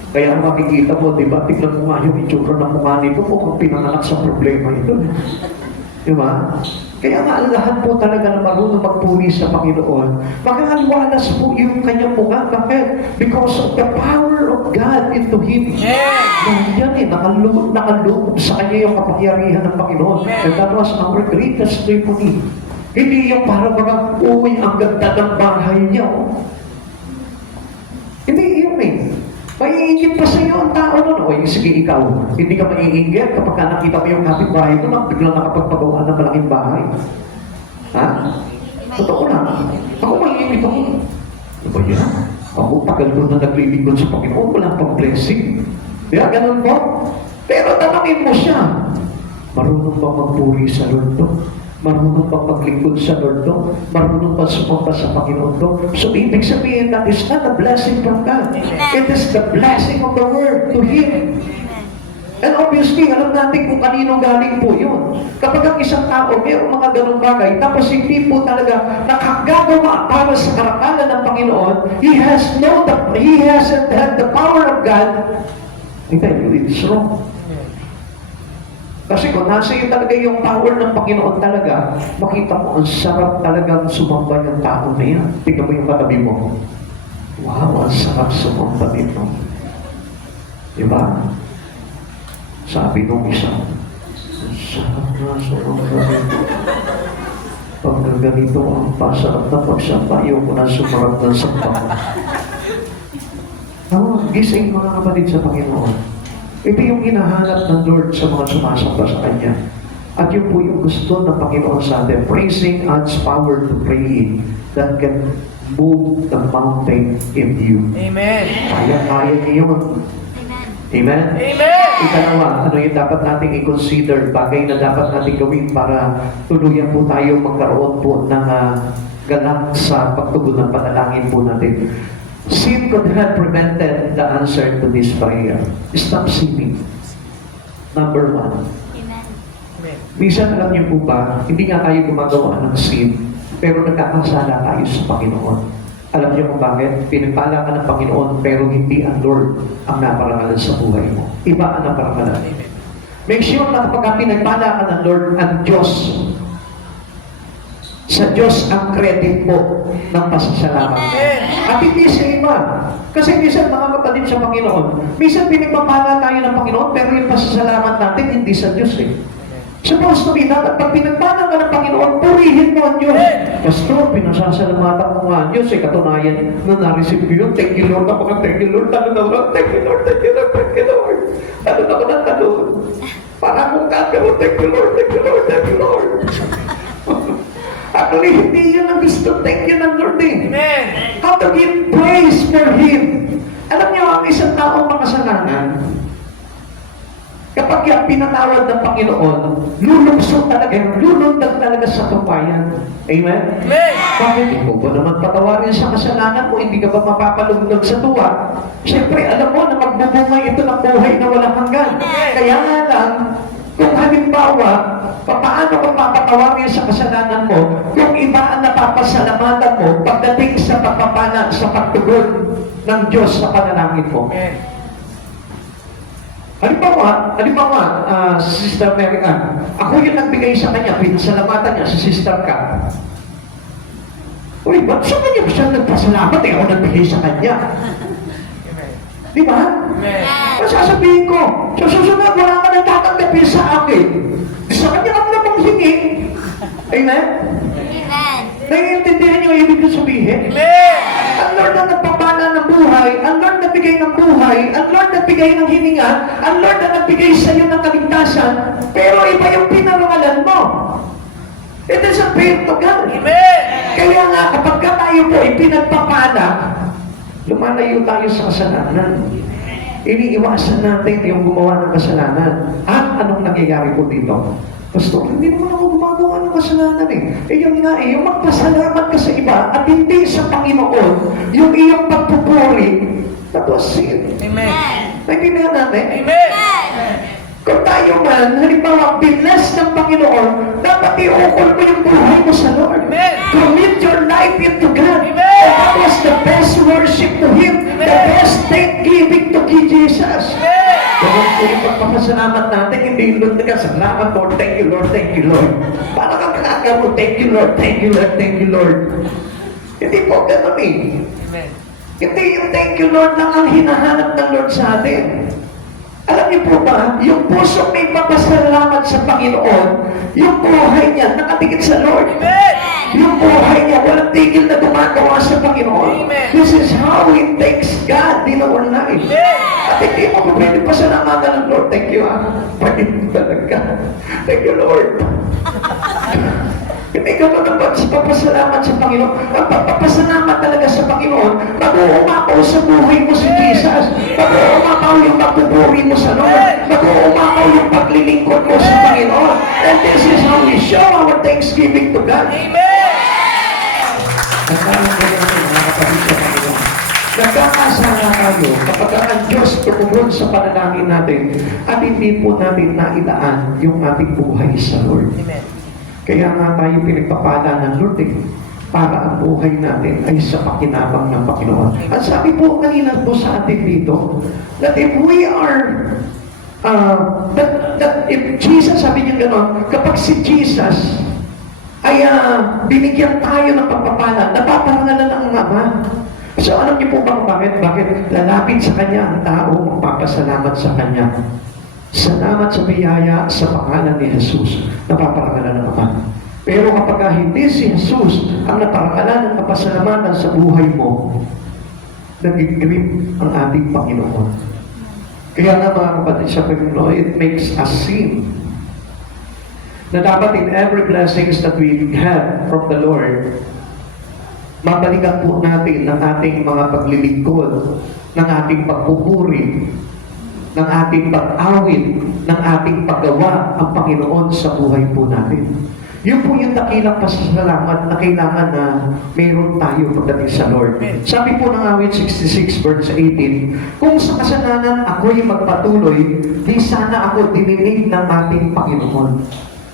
Kaya ang makikita mo, di ba, tignan mo nga yung itsura ng mukha nito, mukhang pinanganak sa problema ito. Di ba? Kaya nga ang lahat po talaga na marunong magpuri sa Panginoon, magkakaliwalas po yung kanyang mukha. Bakit? Because of the power of God into Him. Yan eh, nakaloob sa kanya yung kapangyarihan ng Panginoon. And that was our greatest testimony. Hindi yung para mga, uy, ang ganda ng bahay niya. Oh. Hindi yun eh. Maiingit pa sa iyo ang tao nun. O, sige ikaw, hindi ka maiingit kapag nakita mo yung kapitbahay mo, biglang nakapagpagawa ng malaking bahay. Ha? Totoo lang. Ako maiingit ako. Ano ba yan? Ako tagal ko na naglilingkod sa Panginoon, wala pang blessing. Kaya ganun po. Pero tanongin mo siya, marunong ba magpuri sa Lord to? Marunong bang maglingkod sa Lord to? Marunong bang sumamba sa Panginoon to? So, ibig sabihin that is not a blessing from God. It is the blessing of the Word to Him. And obviously, alam natin kung kanino galing po yun. Kapag ang isang tao, mayroong mga ganong bagay, tapos hindi po talaga nakagagawa para sa karangalan ng Panginoon, he hasn't had the power of God, I tell you, it's wrong. Kasi kung nasa iyo talaga yung power ng Panginoon talaga, makita mo, ang sarap talagang sumamba ng tao na yan. Tingnan mo yung katabi mo. Wow, ang sarap sumamba nito. Diba? Sabi nung isa, ang sarap na sumamba nito. Pag ganito ang pasarap na pagsamba, ayaw ko na sumarap ng samba. Gising mga kapatid sa Panginoon. Ito yung hinahanap ng Lord sa mga sumasamba sa Kanya. At yun po yung gusto ng Panginoon sa atin. Praising God's power to pray that can move the mountain in you. Amen. Kaya niyo yun. Amen? Amen. Ikalawa, ano yung dapat nating i-consider, bagay na dapat nating gawin para tuluyan po tayo magkaroon po ng galak sa pagtugon ng panalangin po natin. Sin could have prevented the answer to this prayer. Stop sinning. Number one. Amen. Minsan alam niyo po ba, hindi nga tayo gumagawa ng sin, pero nagkakasala tayo sa Panginoon. Alam niyo kung bakit? Pinagpala ka ng Panginoon, pero hindi ang Lord ang naparangalan sa buhay mo. Iba ang naparangalan. Make sure na kapag pinagpala ka ng Lord, ang Diyos, sa Diyos ang credit mo ng pasasalamat. At hindi sa iba. Kasi minsan mga kapatid sa Panginoon, minsan pinagpapala tayo ng Panginoon, pero yung pasasalamat natin hindi sa Diyos eh. Supposed to be, dapat pag pinagpala ka ng Panginoon, Panginoon, purihin mo ang Diyos. Pastor, pinasasalamatan mo nga ang Diyos. Katunayan, nung na-receive ko yun, thank you Lord, ako thank you Lord, thank you Lord, thank you Lord, thank you Lord, thank you Lord. Talon ako ng talon. Para akong kakaro, thank you Lord, thank you Lord, thank you Lord. Actually, hindi yun ang gusto, thank you ng Lord eh. Amen. How to give praise for Him. Alam niyo, ang isang taong makasalanan, kapag yan pinatawad ng Panginoon, lulukso talaga, lulundag talaga sa tupayan. Amen? Amen. Bakit? Ikaw ba naman patawarin sa kasalanan mo, hindi ka ba mapapalugnog sa tuwa? Siyempre, alam mo na magbubungay ito ng buhay na walang hanggan. Kaya nga lang, kung halimbawa, paano ka papatawarin sa kasalanan mo, kung iba ang napapasalamatan mo, pagdating sa pagpapala, sa pagtugon ng Diyos sa panalangin mo. Amen. Halimbawa, Sister Mary Ann, ako yung nagbigay sa kanya, pinasalamatan niya sa Sister Ka. Uy, ba't sa kanya siya nagpasalamat? Ako nagbigay sa kanya. Amen. Di ba? Amen. Ano sasabihin ko? Sa susunod, wala ka nang tatanggapin sa akin. Sa kanya ako na pang hingi. Amen? Amen. Naiintindihan niyo yung ibig ko sabihin? Amen. Ang Lord na nagpapala ng buhay, ang Lord na bigay ng buhay, ang Lord na bigay ng hininga, ang Lord na nagbigay sa iyo ng kaligtasan, pero iba yung pinarangalan mo. It is a fair to God. Amen. Kaya nga, kapag ka tayo po ipinagpapala, lumalayo tayo sa kasalanan. Iniiwasan natin yung gumawa ng kasalanan. At anong nangyayari po dito? Pastor, hindi naman ako gumagawa ng kasalanan eh. Eh yun nga eh, yung magpasalamat ka sa iba at hindi sa Panginoon, yung iyong pagpupuri, that was sin. Amen. Naintindihan natin? Amen. Kung tayo man, halimbawa, binless ng Panginoon, dapat iukol mo yung buhay mo sa Lord. Amen. Commit your life into God. Amen. And that was the best worship to Him. The Amen. best thanksgiving to King Jesus. Amen. Kaya po yung pagpapasalamat natin, hindi yung ka, salamat Lord, thank you Lord, thank you Lord. Para kang kakamo, thank you Lord, thank you Lord, thank you Lord. Hindi po ganun eh. Amen. Hindi yung thank you Lord lang ang hinahanap ng Lord sa atin. Alam niyo po ba, yung puso may papasalamat sa Panginoon, yung buhay niya nakatikit sa Lord. Amen. Yung buhay niya, walang tigil na gumagawa sa Panginoon. Amen. This is how he thanks God in our life. Amen. At hindi mo pwede pasalamatan ng Lord. Thank you, Pwede talaga. Thank you, Lord. Hindi ka naman papasalamat sa Panginoon. Ang pagpapasalamat talaga sa Panginoon, mag-uumapaw sa buhay mo si Jesus. Mag-uumapaw yung pagpupuri mo sa Lord. Mag-uumapaw yung paglilingkod mo sa Panginoon. And this is how we show our thanksgiving to God. Amen. Nagkaroon ko natin mga kapatid sa Panginoon. Nagkakasala tayo kapag ang Diyos tumugon sa panalangin natin at hindi po natin nailaan yung ating buhay sa Lord. Amen. Kaya nga tayo pinagpapala ng Lord para ang buhay natin ay sa pakinabang ng Panginoon. At sabi po kanina po sa atin dito, that if we are, that if Jesus, sabi niya gano'n, kapag si Jesus ay binigyan tayo ng pagpapala, napaparangalan ang Ama. So alam niyo po ba kung bakit lalapit sa Kanya ang tao magpapasalamat sa Kanya? Salamat sa biyaya sa pangalan ni Jesus, napaparangalan ng Ama. Pero kapag hindi si Jesus ang naparangalan ng kapasalamatan sa buhay mo, nag-grip ang ating Panginoon. Kaya nga mga kapatid sa Panginoon, it makes us sin. Na dapat in every blessings that we have from the Lord, mabalikan po natin ng ating mga paglilingkod, ng ating pagpupuri, ng ating pag-awit, ng ating paggawa ang Panginoon sa buhay po natin. Yun po yung dakilang pasasalamat na kailangan na mayroon tayo pagdating sa Lord. Sabi po ng awit 66 verse 18, kung sa kasalanan ako'y magpatuloy, di sana ako dininig ng ating Panginoon.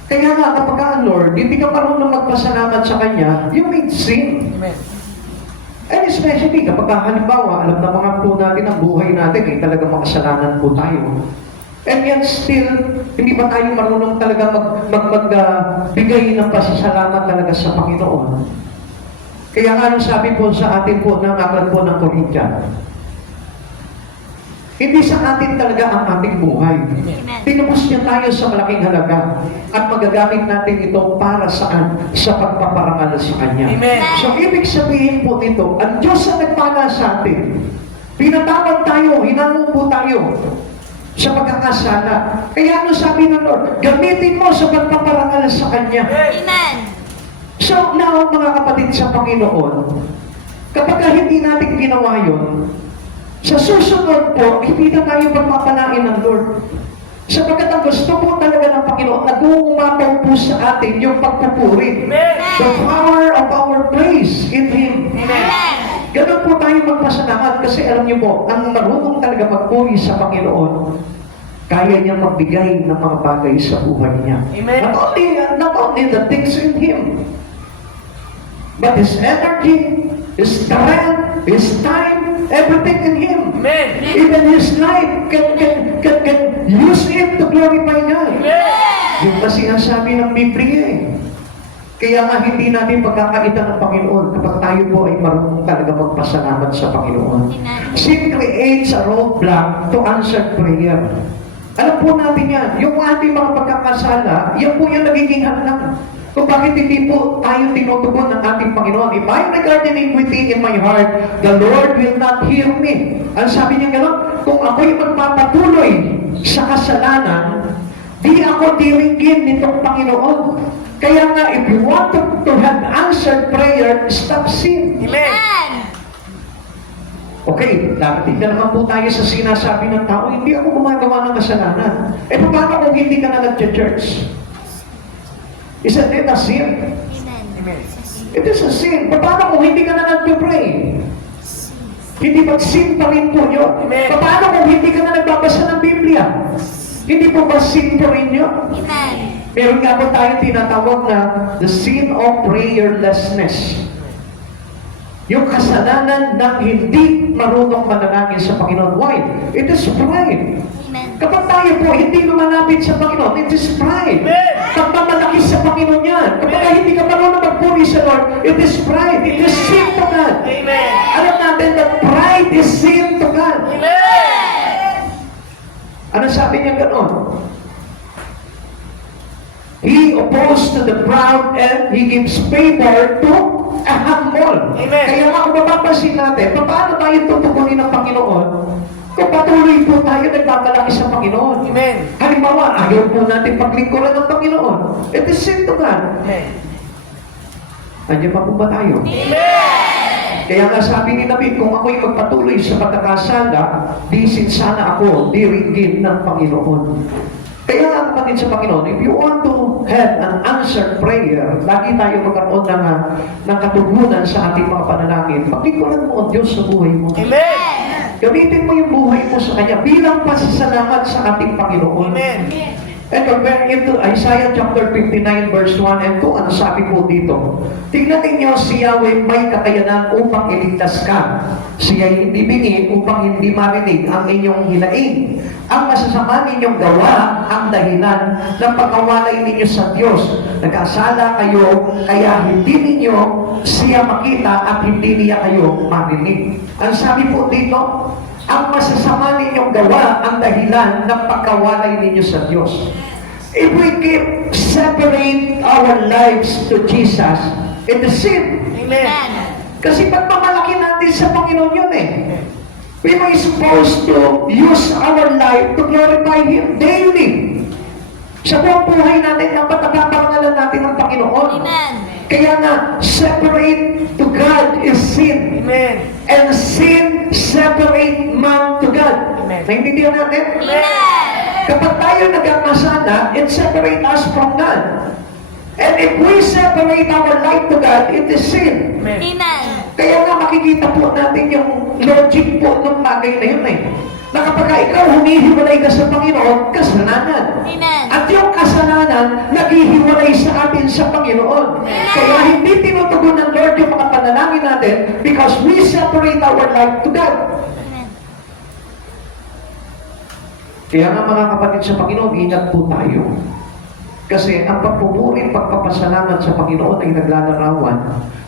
Kaya nga kapag ang Lord, hindi ka marunong magpasalamat sa Kanya, you may sin. Amen. And especially kapag halimbawa, alam na mga po natin ang buhay natin, ay talagang makasalanan po tayo. And yet still, hindi ba tayo marunong talaga magbigay ng pasasalamat talaga sa Panginoon? Kaya nga nung sabi po sa atin po ng aklat po ng Corinthian, Hindi sa atin talaga ang ating buhay. Amen. Tinubos niya tayo sa malaking halaga at magagamit natin ito para saan? Sa pagpaparangal sa Kanya. Amen. So, ibig sabihin po nito, ang Diyos ang nagpala sa atin. Pinatawag tayo, hinango po tayo sa pagkakasala. Kaya ano sabi ng Lord? Gamitin mo sa pagpaparangal sa Kanya. Amen. So, now, mga kapatid sa Panginoon, kapag hindi natin ginawa yun, sa susunod po, hindi na tayo pagpapalain ng Lord. Sapagkat ang gusto po talaga ng Panginoon, nag-uumapaw po sa atin yung pagpupuri. Amen. The power of our praise in Him. Amen. Ganun po tayo magpasalamat kasi alam niyo po, ang marunong talaga magpuri sa Panginoon, kaya niya magbigay ng mga bagay sa buhay niya. Amen. Not only the things in Him, but His energy, His strength, His time, everything in Him. Amen. Even His life can use it to glorify God. Amen. Yung kasi nga sabi ng Biblia eh. Kaya nga hindi natin pagkakaitan ng Panginoon kapag tayo po ay marunong talaga magpasalamat sa Panginoon. Amen. Sin creates a roadblock to answered prayer. Alam po natin yan. Yung ating mga pagkakasala, yan po yung nagiging hadlang. Kung bakit hindi po tayo tinutugon ng ating Panginoon. If I regard iniquity in my heart, the Lord will not hear me. Ang sabi niya gano'n, kung ako'y magpapatuloy sa kasalanan, di ako diringgin nitong Panginoon. Kaya nga, if you want to have answered prayer, stop sin. Amen. Amen. Okay, dapat na naman po tayo sa sinasabi ng tao, hindi ako gumagawa ng kasalanan. Eh, paano kung hindi ka na nag-church? Isn't it a sin? Amen. Amen. It is a sin. Paano kung hindi ka na nag-pray? Hindi mag-sin pa rin po yun? Amen. Paano kung hindi ka na nagbabasa ng Biblia? Hindi po ba sin po rin yun? Amen. Meron nga po tayong tinatawag na the sin of prayerlessness. Yung kasalanan ng hindi marunong manalangin sa Panginoon. Why? It is pride. Amen. Kapag tayo po hindi lumalapit sa Panginoon, it is pride. Amen. Pagmamalaki sa Panginoon yan. Kapag hindi ka marunong magpuri sa Lord, it is pride. It is sin to God. Amen. Alam natin that pride is sin to God. Amen. Ano sabi niya gano'n? He opposed to the proud and He gives favor to a humble. Amen. Kaya nga kung mapapansin natin, paano tayo tutugunin ng Panginoon kung patuloy po tayo nagbabalaki sa Panginoon? Amen. Halimbawa, ayaw po natin paglingkuran ng Panginoon. It is sin to God. Amen. Andiyan pa po ba tayo? Amen. Kaya nga sabi ni David, kung ako'y magpatuloy sa pagkakasala, di sin sana ako diringgin ng Panginoon. Kaya nga kapatid sa Panginoon, if you want to have an answered prayer, lagi tayo magkaroon ng katugunan sa ating mga panalangin, paglingkuran mo ang Diyos sa buhay mo. Amen. Gamitin mo yung buhay mo sa Kanya bilang pasasalamat sa ating Panginoon. Amen. And compare it to Isaiah chapter 59 verse 1 and 2. Ano sabi po dito? Tingnan ninyo, si Yahweh may kakayanan upang iligtas ka. Siya hindi bingi upang hindi marinig ang inyong hinaing. Ang masasama ninyong gawa ang dahilan ng pagkawalay ninyo sa Diyos. Nagkasala kayo, kaya hindi ninyo siya makita at hindi niya kayo marinig. Ang sabi po dito, ang masasama ninyong gawa ang dahilan ng pagkawalay ninyo sa Diyos. If we keep separate our lives to Jesus, it is sin. Amen. Kasi pagmamalaki natin sa Panginoon yun eh. We are supposed to use our life to glorify Him daily. Sa buong buhay natin, dapat napapangalan natin ang Panginoon. Amen. Kaya nga, separate to God is sin. Amen. And sin separate man to God. Amen. Naintindihan natin? Amen. Kapag tayo nagkakasala, it separate us from God. And if we separate our life to God, it is sin. Amen. Amen. Kaya nga makikita po natin yung logic po ng bagay na yun eh. Na kapag ikaw humihiwalay ka sa Panginoon, kasalanan. Amen. At yung kasalanan, naghihiwalay sa atin sa Panginoon. Kaya hindi tinutugon ng Lord yung mga panalangin natin because we separate our life to God. Amen. Kaya nga mga kapatid sa Panginoon, ingat po tayo. Kasi ang pagpupuri, pagpapasalamat sa Panginoon ay naglalarawan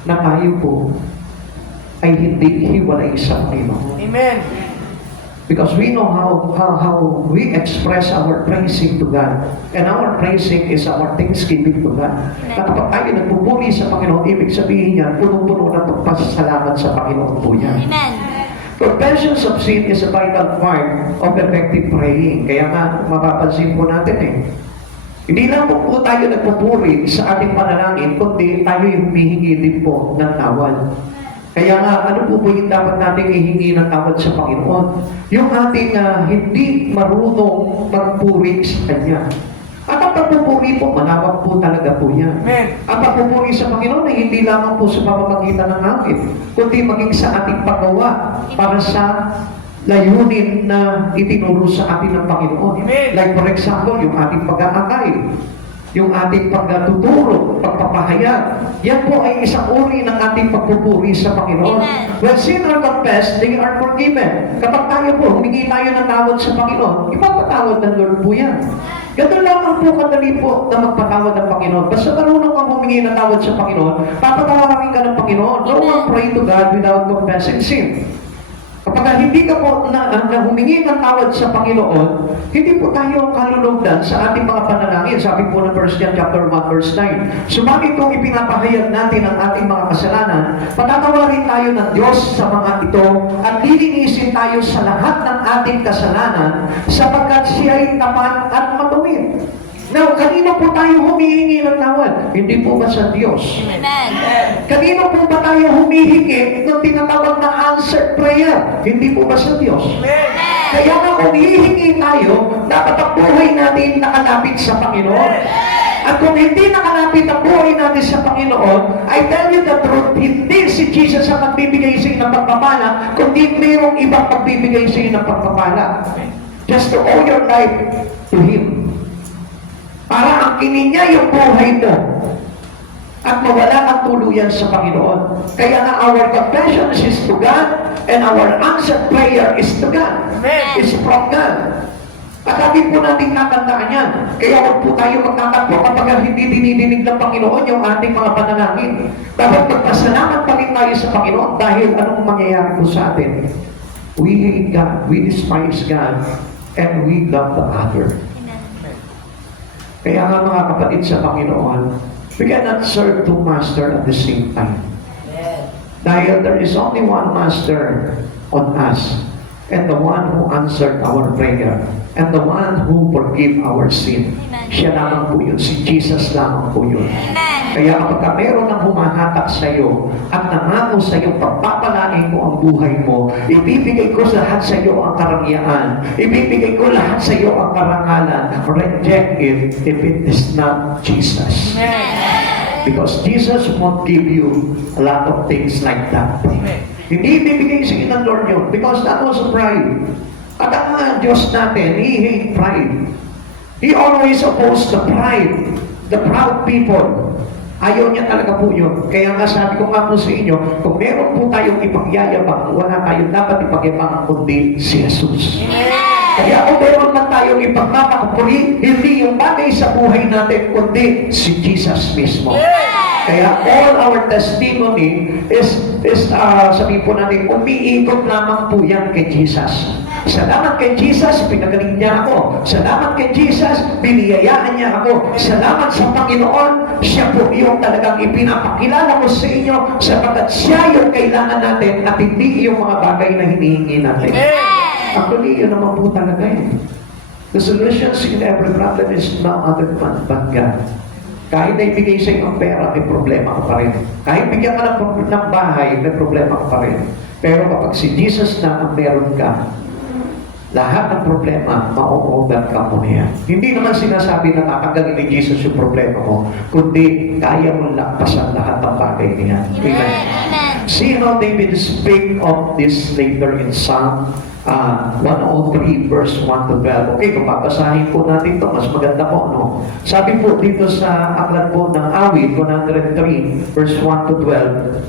na tayo po ay hindi hiwalay sa Panginoon. Amen. Because we know how we express our praising to God. And our praising is our thanksgiving to God. Na kapag tayo nagpupuri sa Panginoon, ibig sabihin niya, puno-puno ng pagpasalamat sa Panginoon po yan. Amen. Confession of sin is a vital part of effective praying. Kaya nga, mapapansin po natin hindi lang po tayo nagpupuri sa ating panalangin, kundi tayo yung humihingi din po ng tawad. Kaya nga, ano po yung dapat natin ihingi ng tawad sa Panginoon? Yung ating hindi marunong magpuri sa Kanya. At ang pagpupuri po, malawak po talaga po yan. Amen. Ang pagpupuri sa Panginoon ay hindi lamang po sa pamamagitan ng langit, kundi maging sa ating paggawa para sa layunin na itinuro sa atin ng Panginoon. Amen. Like for example, yung ating pag-aakay, yung ating pagtuturo, pagpapahayag, yan po ay isang uri ng ating pagpupuri sa Panginoon. Amen. When sin are confessed, they are forgiven. Kapag tayo po, humingi tayo ng tawad sa Panginoon, ipapatawad ng Lord po yan. Ganun lamang po kadali po na magpatawad ng Panginoon. Basta marunong kang humingi ng tawad sa Panginoon, papatawarin ka ng Panginoon. No one pray to God without confessing sin. Kapag hindi ka po na humingi ng tawad sa Panginoon, hindi po tayo kalulugdan sa ating mga panalangin. Sabi po ng 1 John chapter 1 verse 9. Subalit kung ipinapahayag natin ang ating mga kasalanan, patatawarin tayo ng Diyos sa mga ito at lilinisin tayo sa lahat ng ating kasalanan sapagkat siya ay tapat at matuwid. Now, kanino po tayo humihingi ng tawad? Hindi po ba sa Diyos? Amen. Kanino po ba tayo humihingi ng tinatawag na answered prayer? Hindi po ba sa Diyos? Kaya nga kung hihingi tayo, dapat ang buhay natin nakalapit sa Panginoon. At kung hindi nakalapit ang buhay natin sa Panginoon, I tell you the truth, hindi si Jesus ang magbibigay sa iyo ng pagpapala, kundi mayroong ibang magbibigay sa iyo ng pagpapala. Just to owe your life to Him. Para angkinin niya yung buhay mo at mawala ang tuluyan sa Panginoon. Kaya nga our confession is to God and our answered prayer is to God. Amen. Is from God. At lagi po natin tatandaan yan. Kaya huwag po tayo magtatakbo kapag hindi dinidinig ng Panginoon yung ating mga panalangin. Dapat magpasalamat pa rin tayo sa Panginoon dahil anong mangyayari po sa atin? We hate God, we despise God, and we love the other. Kaya nga mga kapatid sa Panginoon, we cannot serve two masters at the same time. Dahil there is only one master on us, and the one who answered our prayer, and the one who forgave our sin. Amen. Siya lamang po yun, si Jesus lamang po yun. Amen. Kaya kapag meron ng humahatak sa iyo at nangako sa iyo, pagpapalain mo ang buhay mo, ibibigay ko sa lahat sa iyo ang karangyaan, ibibigay ko lahat sa iyo ang karangalan, reject it if it is not Jesus. Because Jesus won't give you a lot of things like that. Hindi ibibigay sa iyo ng Lord yun because that was pride. At ang Diyos natin, He hate pride. He always opposed the pride, the proud people. Ayaw niya talaga po yun. Kaya nga sabi ko nga po sa inyo, kung meron po tayong ipagyayabang, wala tayong dapat ipagyabang kundi si Jesus. Kaya kung meron man tayong ipagmamakampuri, hindi yung bagay sa buhay natin, kundi si Jesus mismo. Kaya all our testimony is sabi po natin, umiikot lamang po yan kay Jesus. Salamat kay Jesus, pinagaling niya ako. Salamat kay Jesus, biniyayaan niya ako. Salamat sa Panginoon, siya po yung talagang ipinapakilala ko sa inyo sapagkat siya yung kailangan natin at hindi yung mga bagay na hinihingi natin. Actually, yun naman po talaga eh. The solutions in every problem is no other man but God. Kahit na ibigay sa iyo ang pera, may problema ka pa rin. Kahit bigyan ka ng bahay, may problema ka pa rin. Pero kapag si Jesus na ang meron ka, lahat ng problema, ma-overcome mo na yan. Hindi naman sinasabi na tatanggalin ni Jesus yung problema mo, kundi kaya mo lakpasan lahat ng bagay niya. Amen. See how David speak of this later in Psalm 103 verse 1 to 12. Okay, kung papasahin po natin ito, mas maganda po, no? Sabi po dito sa aklat po ng Awit 103 verse 1 to 12,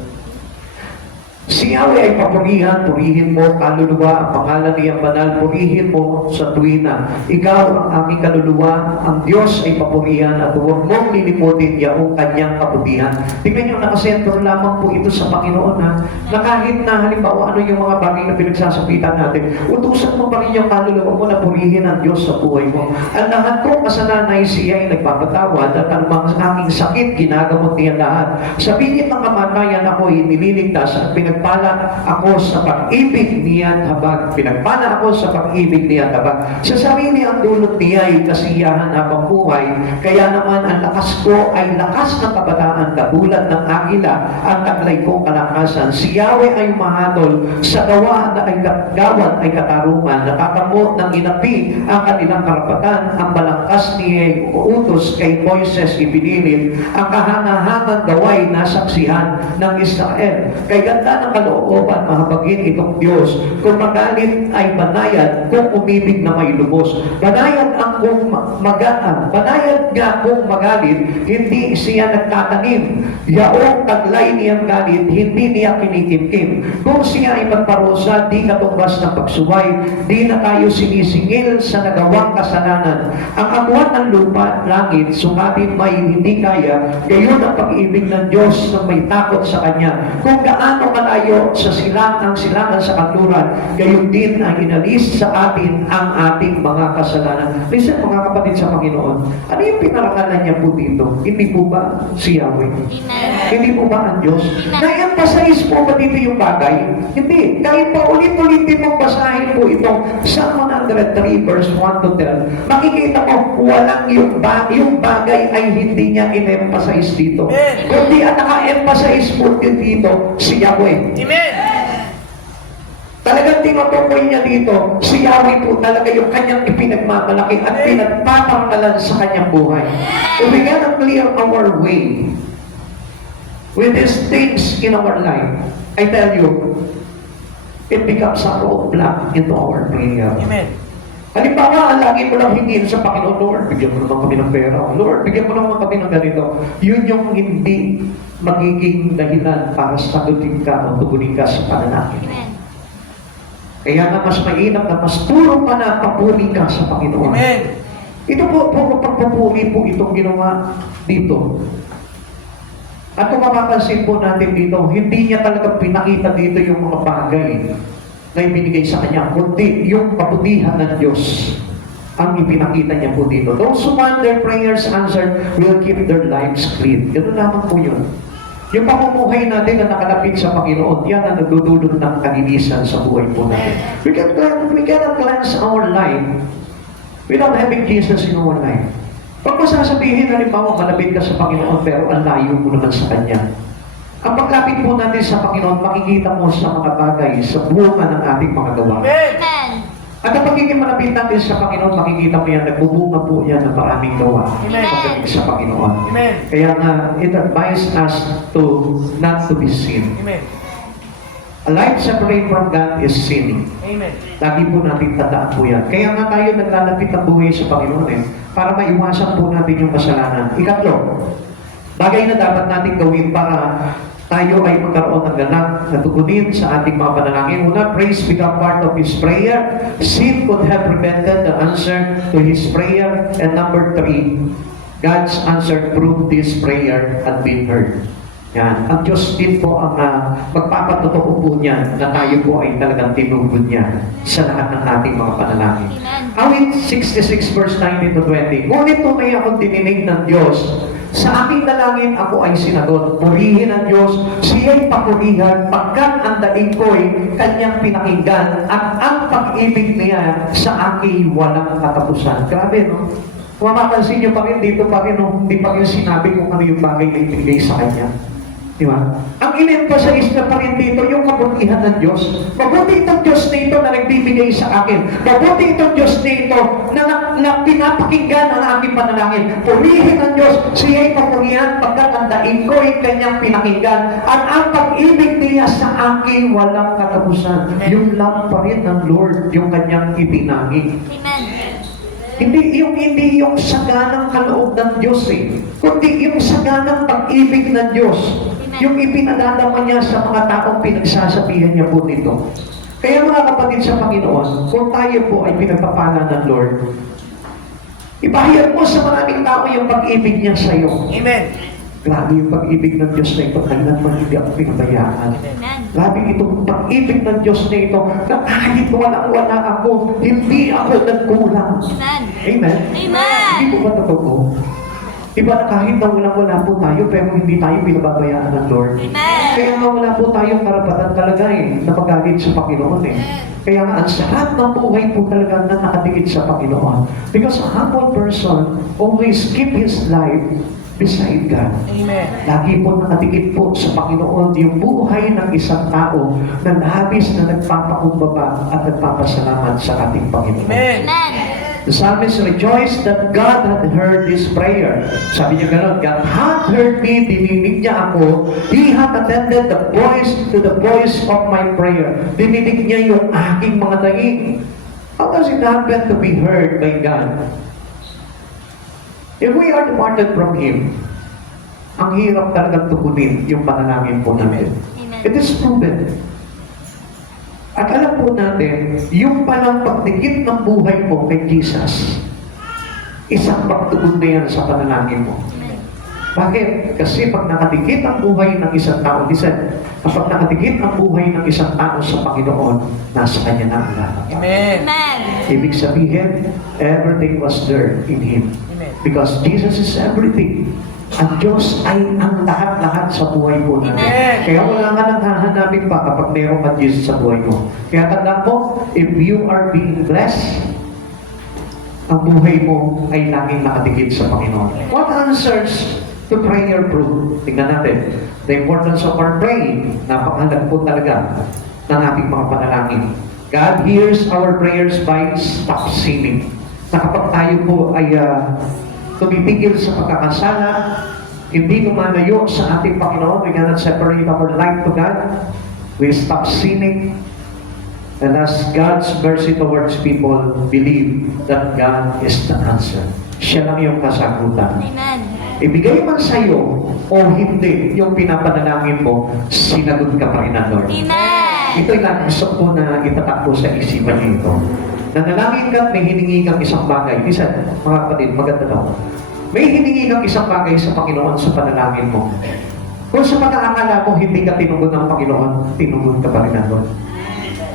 Si Yahweh ay papurihan, purihin mo, kaluluwa, ang pangalan niyang banal, purihin mo sa tuwina. Ikaw ang aking kaluluwa, ang Diyos ay papurihan at huwag mong lilimutin yaong kanyang kaputihan. Tingnan niyo, nakasentro lamang po ito sa Panginoon ha, na kahit na halimbawa ano yung mga bagay na pinagsasabitan natin, utusan mo pa rin yung kaluluwa mo na purihin ang Diyos sa buhay mo. Ang lahat kong kasananay siya ay nagpapatawad at ang mga aking sakit ginagamot niya lahat. Sa bingit ng kamatayan ako ay nililigtas at pinagpala ako sa pag-ibig niya at habag. Pinagpala ako sa pag-ibig niya at habag. Sa sarili ang dulot niya ay kasiyahan habang buhay. Kaya naman ang lakas ko ay lakas ng kabataan, katulad ng agila ang taglay kong kalakasan. Si Yahweh ay mahatol sa gawa na ay gawad ay katarungan. Natatamot ng inapi ang kanilang karapatan. Ang balangkas niya ay uutos kay Moises ipinilit. Ang kahanga-hangang gaway nasaksihan ng Israel. Kay ganda ng kalooban, mahabagin itong Diyos. Kung magalit ay banayad, kung umibig na may lubos. Banayad ang kung magaan. Banayad nga kung magalit, hindi siya nagtatanim. Yaong taglay niyang galit, hindi niya kinikimkim. Kung siya ay magparusa, di katumbas ng pagsuway, di na tayo sinisingil sa nagawang kasalanan. Ang agwat ng lupa, langit, sumatin may hindi kaya, gayon ang pag-ibig ng Diyos na may takot sa Kanya. Kung gaano kalayo sa ang silangan sa kanluran, gayon din ang inalis sa atin ang ating mga kasalanan. Listen, mga kapatid sa Panginoon, ano yung pinarangalan niya po dito? Hindi po ba si Yahweh? Amen. Hindi po ba ang Diyos? Na-emphasize po ba dito yung bagay? Hindi. Kahit pa ulit-ulitin mong basahin po itong Psalm 103 verse 1 to 10, makikita mo, walang yung bagay ay hindi niya in-emphasize dito. Kundi ang naka-emphasize po din dito, si Yahweh. Amen. Talagang tinutukoy niya dito, si Yahweh po talaga yung kanyang ipinagmamalaki at pinagpapangalan sa kanyang buhay. If we cannot clear our way with these things in our life, I tell you, it becomes a roadblock into our prayer. Amen. Halimbawa, ang lagi mo lang hingin sa Panginoon, Lord, bigyan mo naman kami ng pera. Lord, bigyan mo naman kami ng ganito. Yun yung hindi magiging dahilan para sagutin ka o tugunin ka sa panalangin. Amen. Kaya nga mas mainam na mas puro pa na papuri ka sa Panginoon. Amen. Ito po, puro pagpupuri po itong ginawa dito. At kung mapapansin po natin dito, hindi niya talaga pinakita dito yung mga bagay na ibinigay sa kanya, kundi yung kabutihan ng Diyos ang ipinakita niya po dito. Those who want their prayers answered will keep their lives clean. Ganun lamang po yun. Yung pamumuhay natin na nakalapit sa Panginoon, yan ang nagdudulot ng kalinisan sa buhay po natin. We cannot cleanse our life without having Jesus in our life. Pag masasabihin, halimbawa, malapit ka sa Panginoon, pero ang layo mo naman sa Kanya. Ang paglapit po natin sa Panginoon, makikita mo sa mga bagay, sa bunga ng ating mga gawa. Amen. Amen. At ang pagiging malapit natin sa Panginoon, makikita mo yan, nagbubunga po yan ng maraming gawa. Amen. Pagdating sa Panginoon. Amen. Kaya nga, it advises us to not to be sin. Amen. A life separate from God is sinning. Amen. Lagi po natin tandaan po yan. Kaya nga tayo naglalapit ng buhay sa Panginoon para maiwasan po natin yung kasalanan. Ikatlo, bagay na dapat natin gawin para tayo ay magkaroon ng ganang na tugunin sa ating mga panalangin. Una, praise become part of His prayer. Sin could have prevented the answer to His prayer. And number 3, God's answer proved this prayer had been heard. Yan. Ang Diyos din po ang magpapatotoo po niya na tayo po ay talagang tinugod niya sa lahat ng ating mga panalangin. Amen. Awit 66 verse 19 to 20. Ngunit tunay akong dininig ng Diyos. Sa aking dalangin ako ay sinagot. Purihin ang Diyos, siya'y papurihan, pagkat ang daing ko'y kanyang pinakinggan, at ang pag-ibig niya sa aking walang katapusan. Grabe, no? Kung mapapansin niyo pa rin dito pa rin, no? Hindi pa rin sinabi kung ano yung bagay na ibigay sa kanya. Di ba? Ang in-emphasize na pa rin dito yung kabutihan ng Diyos. Mabuti itong Diyos na ito na nagbibigay sa akin. Mabuti itong Diyos na ito na pinapakinggan ang aking panalangin. Purihin ang Diyos, siya'y papurihan pagkat ang daing ko'y kanyang pinakinggan. At ang pag-ibig niya sa akin walang katapusan. Yung love pa rin ng Lord, yung kanyang itinangin. Amen. Hindi yung saganang kaloob ng Diyos kundi yung saganang pag-ibig ng Diyos. Yung ipinadadama niya sa mga taong pinagsasabihan niya po nito. Kaya mga kapatid sa Panginoon, kung tayo po ay pinagpapala ng Lord, ipahayag mo sa maraming tao yung pag-ibig niya sa iyo. Amen. Grabe yung pag-ibig ng Diyos na ito, kailanman hindi ako pinabayaan. Amen. Grabe itong pag-ibig ng Diyos na ito, na kahit walang-wala ako, hindi ako nagkulang. Amen. Amen? Amen. Hindi po ba totoo? Diba na kahit na walang-wala po tayo, pero hindi tayo pinababayaan ng Lord. Amen. Kaya nga wala po tayong karapatan talaga na magalit sa Panginoon Kaya nga ang sarap ng buhay po talaga na nakadikit sa Panginoon. Because a humble person always keep his life beside God. Amen. Lagi po nakadikit po sa Panginoon yung buhay ng isang tao na labis na nagpapakumbaba at nagpapasalamat sa ating Panginoon. Amen. Amen. The psalmist rejoiced that God had heard his prayer. Sabi niya gano'n, God had heard me, dininig niya ako. He had attended to the voice of my prayer. Dininig niya yung aking mga daing. How does it happen to be heard by God? If we are departed from Him, ang hirap talagang tukunin yung panalangin po natin. Amen. It is proven. At alam po natin, yung palang pagdikit ng buhay mo kay Jesus, isang pagtugon na yan sa panalangin mo. Amen. Bakit? Kasi pag nakadikit ang buhay ng isang tao, listen, kapag nakadikit ang buhay ng isang tao sa Panginoon, nasa Kanya na ang lahat. Amen. Amen. Ibig sabihin, everything was there in Him. Amen. Because Jesus is everything. Ang Diyos ay ang lahat-lahat sa buhay po natin. Amen. Kaya wala ka nang hahanapin pa kapag mayroon ka Jesus sa buhay mo. Kaya tandaan mo, if you are being blessed, ang buhay mo ay laging nakadikit sa Panginoon. What answers to prayer prove? Tingnan natin. The importance of our praying. Napakahalaga po talaga ng ating mga panalangin. God hears our prayers by stop sinning. Na kapag tayo po ay tumipigil sa pagkakasala, hindi lumalayo sa ating Panginoon, we cannot separate our life to God. We stop sinning. And as God's mercy towards people, believe that God is the answer. Siya lang yung kasagutan. Amen. Ibigay man sa'yo o hindi yung pinapanalangin mo, sinagot ka pa rin ng Lord. Amen. Ito'y gusto ko na itatakbo sa isipan niyo ito. Nanalangin ka, may hiningi kang isang bagay. Isa, mga kapatid, maganda daw. May hiningi kang isang bagay sa Panginoon sa panalangin mo. Kung sa pag-aakala mo, hindi ka tinugon ng Panginoon, tinugon ka pa rin ng Lord.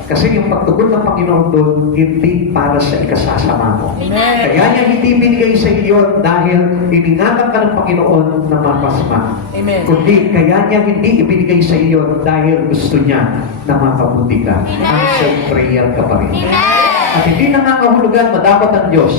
Kasi yung pagtugon ng Panginoon doon, hindi para sa ikasasama mo. Amen. Kaya niya hindi binigay sa iyo dahil iningatan ka ng Panginoon na mapasma. Amen. Kundi kaya niya hindi ibinigay sa iyo dahil gusto niya na mapabuti ka. Answered prayer ka pa rin. Amen. At hindi nangangahulugan madapat ang Diyos.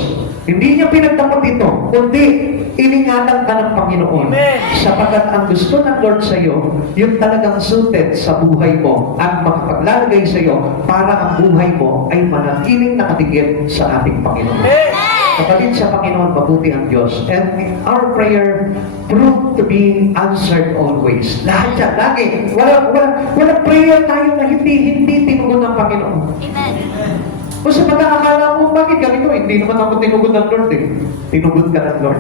Hindi niya pinagdamot ito, kundi iningatan ka ng Panginoon. Amen. Sapagkat ang gusto ng Lord sa iyo, yung talagang suited sa buhay mo at makapaglalagay sa iyo para ang buhay mo ay manatiling nakadikit sa ating Panginoon. Amen. Kapatid sa Panginoon, mabuti ang Diyos. And our prayer proved to be answered always. Lahat yan, lagi. Wala prayer tayo na hindi tinugon ng Panginoon. Amen. Kung sa pagkakakala mo, bakit ganito? Hindi naman ako tinugod ng Lord Tinugod ka ng Lord.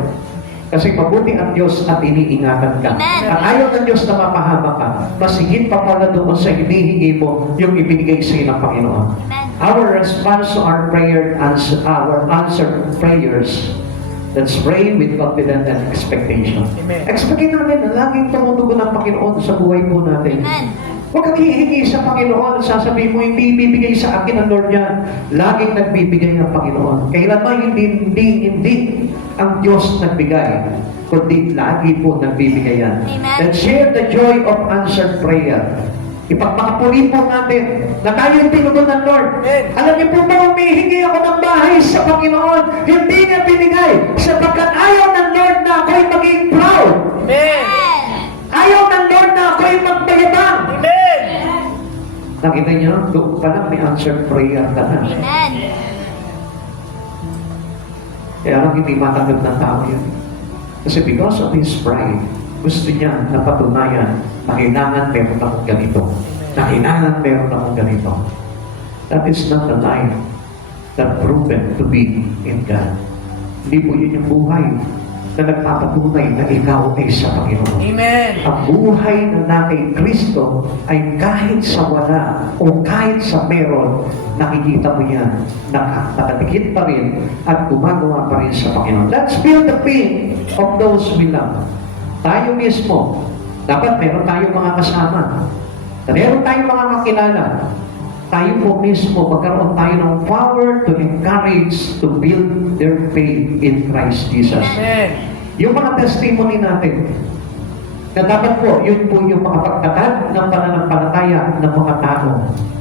Kasi mabuti ang Diyos at iniingatan ka. Amen. At ayaw ng Diyos na mapahama ka. Mas higit pa pala doon sa hinihingi mo yung ibinigay sa iyo ng Panginoon. Amen. Our response to our prayer, our answered prayers, let's pray with confidence and expectation. Amen. Expectin natin na laging tumutugon ng Panginoon sa buhay po natin. Amen. Huwag kang hihingi sa Panginoon at sasabihin mo, hindi ibibigay sa akin ang Lord yan. Laging nagbibigay ng Panginoon. Kailanman hindi ang Diyos nagbigay, kundi lagi po nagbibigay yan. Amen. And share the joy of answered prayer. Ipagpakapuli po natin na tayo'y tinugon ng Lord. Amen. Alam niyo po ba, humihingi ako ng bahay sa Panginoon. Hindi niya binigay sapagkat ayaw ng Lord na ako'y maging proud. Amen. Ayaw ng Lord na ako'y magpayabang. Amen. Nakita niyo, doon pa lang may answered prayer ka na. Amen. Kaya lang hindi matanggap ng tao yun. Kasi because of his pride, gusto niya na patunayan na kailangan meron akong ganito. Na kailangan meron akong ganito. That is not the life that proven to be in God. Hindi po yun yung buhay na nagpapatunay na ikaw ay sa Panginoon. Amen. Ang buhay na kay Kristo ay kahit sa wala o kahit sa meron, nakikita mo yan, nakatikit pa rin at gumagawa pa rin sa Panginoon. Let's feel the pain of those we love. Tayo mismo, dapat meron tayong mga kasama. Meron tayong mga kakilala. Tayo po mismo, magkaroon tayo ng power to encourage, to build their faith in Christ Jesus. Amen. Yung mga testimony natin, na dapat po, yun po yung makapagtatag ng pananampalataya ng mga tao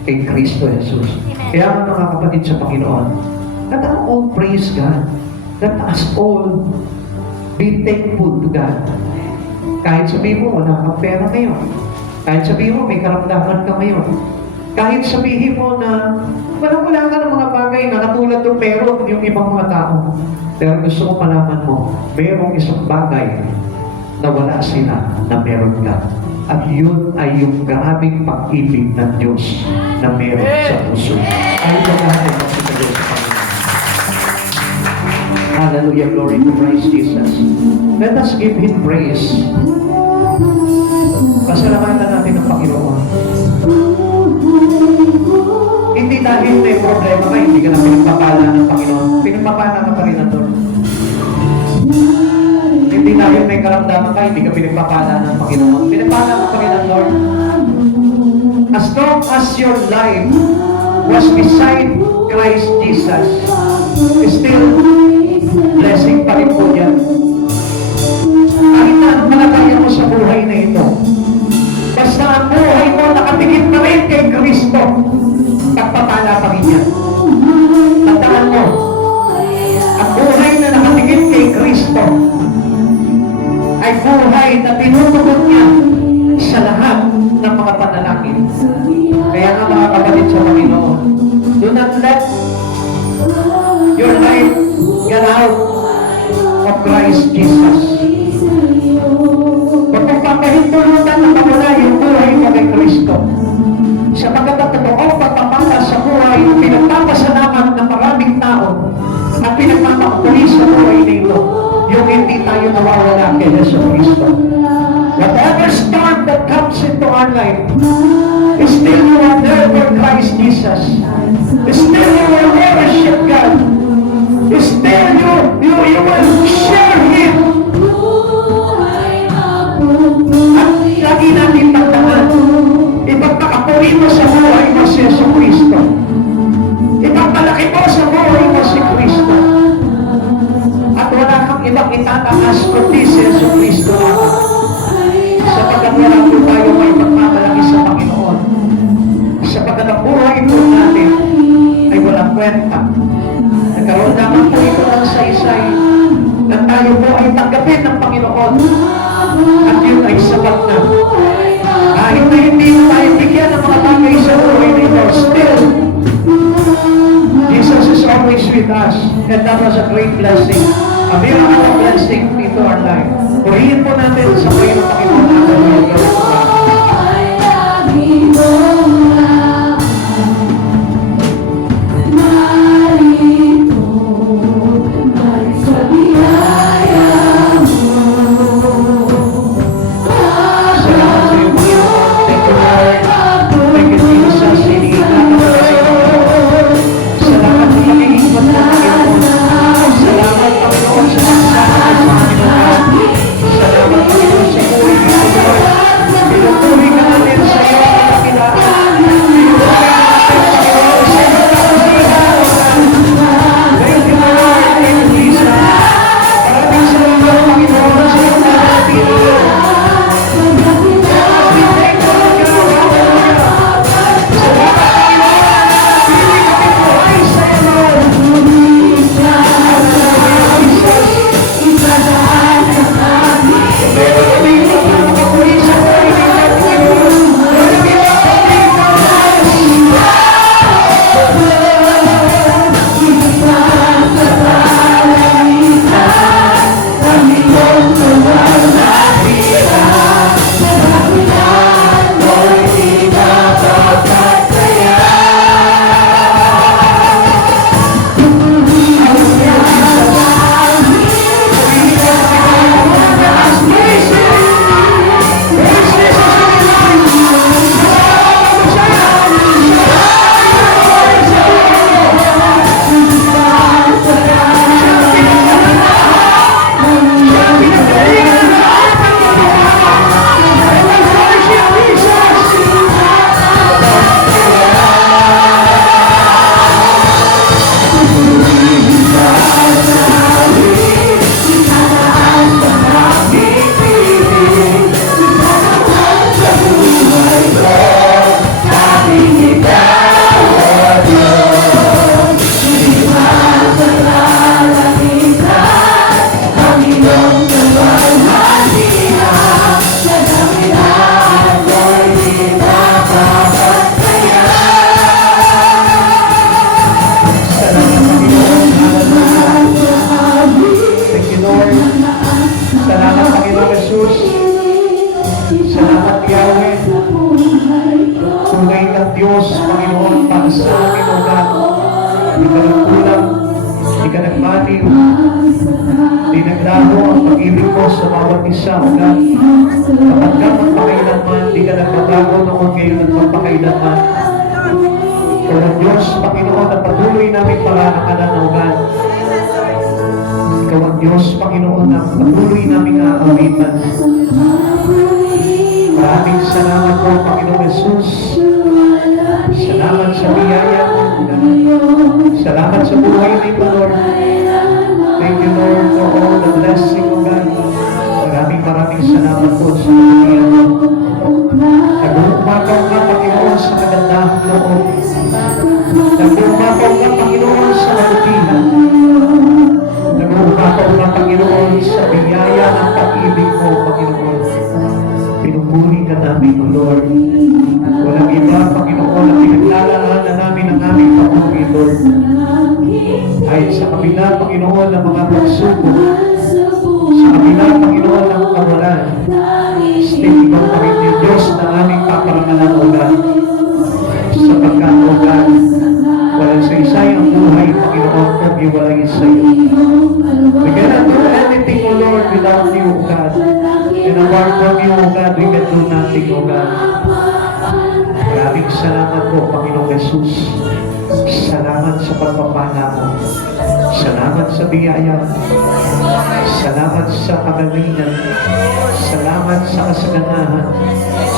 kay Kristo Jesus. Kaya mga kapatid sa Panginoon, let us all praise God. Let us all be thankful to God. Kahit sabihin mo, wala kang pera ngayon. Kahit sabihin mo, may karamdaman ka ngayon. Kahit sabihin mo na wala ka ng mga bagay na katulad ng meron yung ibang mga tao. Pero gusto ko malaman mo, merong isang bagay na wala sila na meron ka. At yun ay yung grabing pag-ibig ng Diyos na meron sa puso. Ay natin ang sinagot sa Panginoon. Hallelujah, glory to Christ Jesus. Let us give Him praise. Pasalamatan natin ang Panginoon. Hindi dahil may problema ka, hindi ka na pinagpapala ng Panginoon. Pinagpapala ka pa rin ng Lord. Hindi dahil may karamdaman ka, hindi ka pinagpapala ng Panginoon. Pinagpapala ka pa rin ng Lord. As long as your life was beside Christ Jesus, still blessing pa rin po yan. Kahit na ang malagaya mo sa buhay na ito, basta ang buhay mo nakatikit na rin kay Kristo, pagpapala pa rin yan. Tandaan mo, ang buhay na nakatikit kay Kristo ay buhay na tinutugon niya sa lahat ng mga panalangin. Kaya nga mga kapatid sa Panginoon, do not let your life get out of Christ Jesus. Huwag mong papahintulutan na mawala yung buhay mo kay Kristo. Sapagkat ang totoong pagpapala sa buhay, pinagpapasalamat ng maraming tao at pinagpapakuli sa buhay nito, yung hindi tayo nawawala kay Yesu Kristo. Whatever storm that comes into our life, still you are there for Christ Jesus. Still you will worship God. Still you will share Him. At lagi natin tandaan, ipagpakapuri mo sa buhay mo si Yesu Kristo. Ipagpalaki mo sa buhay mo si Kristo. At wala kang ibang itataas kundi si Yesu Kristo. Sapagkat wala po tayo may pagmamalaki sa Panginoon. Sapagkat ang buhay po natin ay walang kwenta. Nagkaroon naman po ito ng saysay na tayo po ay tanggapin ng Panginoon. At yun ay sapat na. Kahit na hindi na tayo bigyan ng mga bagay sa buhay nito, still, Jesus is always with us. And that was a great blessing. A miracle blessing into our life. Purihin po natin sa buhay ng Panginoon natin. Salamat Panginoon sa Di ka nagkulang, di ka nagmaniw, di naglaho ang pag-ibig mo sa bawat isa, O God. Kapag ka magpakailanman, di ka nagbabago noon ngayon at magpakailanman. O Diyos, Panginoon, na patuloy namin paranakalan, O God. Ikaw ang Diyos, Panginoon, na patuloy namin aawitan. Maraming salamat po, Panginoon Jesus. Salamat sa biyaya mo, O God. Salamat sa buhay nito, Lord. Thank you, Lord, for all the blessing, O God. Maraming salamat po sa biyaya mo. Nag-uumakaw ka, Panginoon, sa kagandahan loob. Nag-uumakaw ka, Panginoon, sa kabutihan. Nag-uumakaw ka, Panginoon, sa biyaya ng pag-ibig mo, Panginoon. Pinupuri ka namin, O Lord. Walang iba, Panginoon, na pinaglalaanan namin ang aming papuri, Lord. Ay sa kabila, Panginoon, ng mga pagsubok, sa kabila, Panginoon, ng kawalan, still ikaw pa rin yung Diyos na aming paparangalan, O God. Sapagkat, O God, walang saysay ang buhay, Panginoon, kung iwalay sa iyo. We cannot do anything, O Lord, without you, O God. And apart from you, O God, we can do nothing, O God. Maraming salamat po, Panginoong Jesus. Salamat sa pagpapala mo. Salamat sa biyaya. Salamat sa kagalingan. Salamat sa kasaganahan.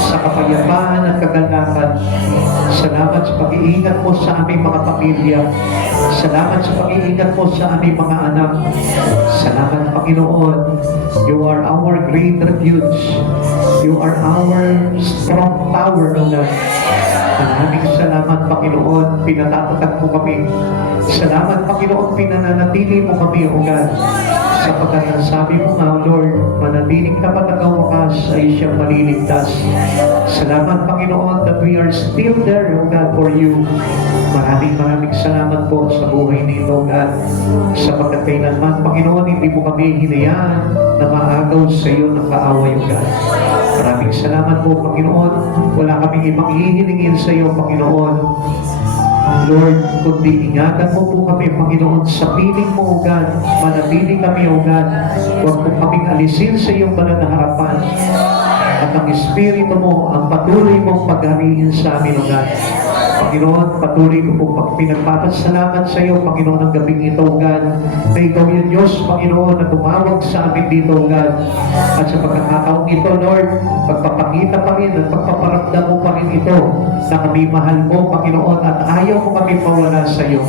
Sa kapayapaan at kagalakan. Salamat sa pag-iingat mo sa aming mga pamilya. Salamat sa pag-iingat mo sa aming mga anak. Salamat, Panginoon. You are our great refuge. You are our strong tower, O God. Maraming salamat, Panginoon, pinatatatag mo kami. Salamat, Panginoon, pinananatili mo kami, O God. Sapagkat ang sabi mo nga, Lord, manatiling kapag ang wakas ay siyang maliligtas. Salamat, Panginoon, that we are still there, O God, for you. Maraming salamat po sa buhay nito, O God. Sapagkat kailanman, Panginoon, hindi mo kami hinayaan na maagaw sa iyo ng kaaway, O God. Maraming salamat po, Panginoon. Wala kaming ibang hihilingin sa iyo, Panginoon. Lord, kundi ingatan mo po kami, Panginoon, sa piling mo, O God. Manatili kami, O God. Huwag po kaming alisin sa iyong banal na harapan. At ang Espiritu mo, ang patuloy mong paghariin sa amin, O God. Panginoon, patuloy ko po pinagpapasalamat sa iyo, Panginoon, ang gabing ito, O God. Na ikaw yung Diyos, Panginoon, na tumawag sa amin dito, O God. At sa pagkakataong ito, Lord, pagpapakita pa rin at pagpaparamdam mo pa rin ito na kami mahal mo, Panginoon, at ayaw mo kami mawala sa iyo.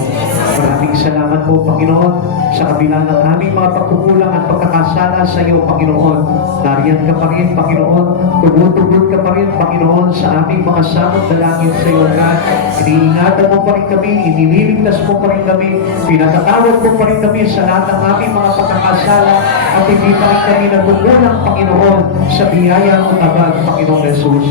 Maraming salamat po, Panginoon, sa kabila ng aming mga pagkukulang at pagkakasala sa iyo, Panginoon. Nariyan ka pa rin, Panginoon. Tugod-tugod ka pa rin, Panginoon, sa aming mga samot dalangin sa iyo, God. Iniingatan mo pa rin kami, inililigtas mo pa rin kami, pinatatawad mo pa rin kami sa lahat ng aming mga pagkakasala at hindi pa rin kami nagkukulang, Panginoon, sa biyaya mo tabag, Panginoon Jesus.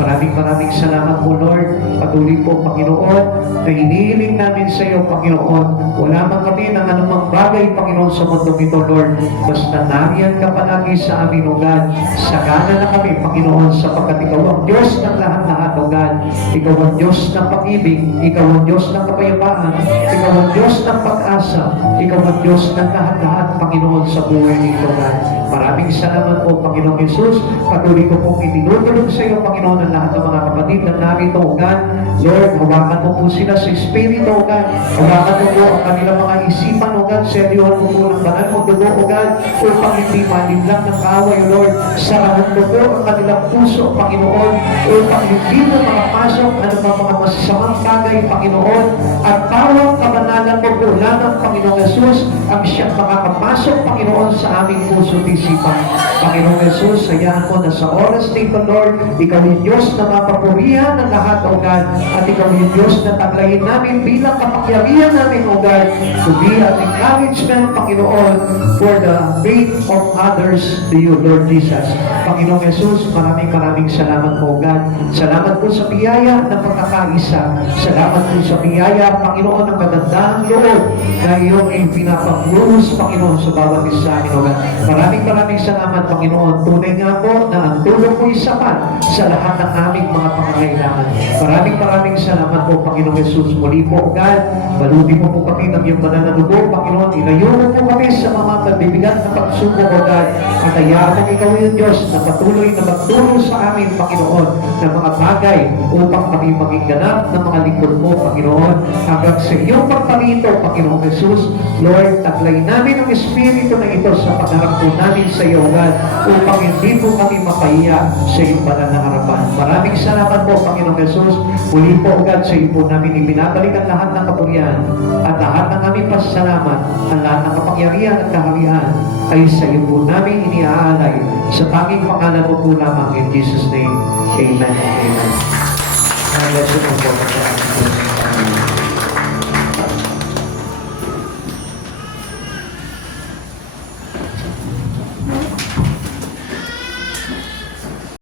Maraming salamat po, Lord. Patuloy po, Panginoon, na inihiling namin sa iyo, Panginoon. Wala man kami ng anumang bagay, Panginoon, sa mundong ito, Lord. Basta nariyan ka palagi sa amin, O God. Sagana na kami, Panginoon, sapagkat ikaw ang Diyos ng lahat-lahat, O God. Ikaw ang Diyos ng pag-ibig. Ikaw ang Diyos ng kapayapaan. Ikaw ang Diyos ng pag-asa. Ikaw ang Diyos ng lahat-lahat, Panginoon, sa buhay nito, God. Maraming salamat po, Panginoong Jesus. Patuloy ko pong itinutulog sa iyo, Panginoon, ang lahat ng mga kapatid na narito, O God. Lord, hawakan mo po sila sa Espiritu, O God. Hawakan mo po ang kanilang mga isipan, O God. Seryohan mo po ng banal mo dugo, O God, upang hindi malimlang ng kaaway, O Lord. Sarahan mo po ang kanilang puso, Panginoon, upang hindi mo makapasok ano mga masasamang bagay, Panginoon. At bawang kabanalan mo po lamang, Panginoong Jesus, ang siyang makakapasok, Panginoon, sa aming puso at isipan. Panginoong Jesus, hayaan mo na sa oras nito, Lord, ikaw yung Diyos na mapapurihan ng lahat, O God. At ikaw yung Diyos na taglayin namin bilang kapagyarihan namin, O God, to be an encouragement, Panginoon, for the faith of others to you, Lord Jesus. Panginoong Jesus, maraming salamat po, O God. Salamat po sa biyaya ng pagkakaisa. Salamat po sa biyaya biyaya, Panginoon, ng magandang loob na iyong ipinapaglulus, Panginoon, sa bawat isa amin, O God. Maraming salamat, Panginoon. Tunay nga po na ang tulong mo sapat sa lahat ng aming mga pangangailangan. Maraming salamat po, Panginoong Jesus. Muli po, O God, baluti mo po kami ng iyong banal na dugo, Panginoon. Ilayo mo po kami sa mga magbibigat na pagsubok, O God. At hayaan mo ikaw yung Diyos na patuloy na magtulong sa amin, Panginoon, ng mga bagay upang kami maging ganap ng mga lingkod mo, Panginoon. Hanggang sa iyong pagparito, Panginoong Jesus, Lord, taglay namin ang Espiritu na ito sa pagharap po namin sa iyo, God, upang hindi po kami mapahiya sa iyong banal na harapan. Maraming salamat po, Panginoong Jesus. Muli po, God, sa iyo po namin ibinabalik ang lahat ng kapurihan at lahat ng aming pasasalamat, ang lahat ng kapangyarihan at kaharian ay sa iyo po namin iniaalay sa tanging pangalan mo po lamang in Jesus' name. Amen. Amen. God bless you po po.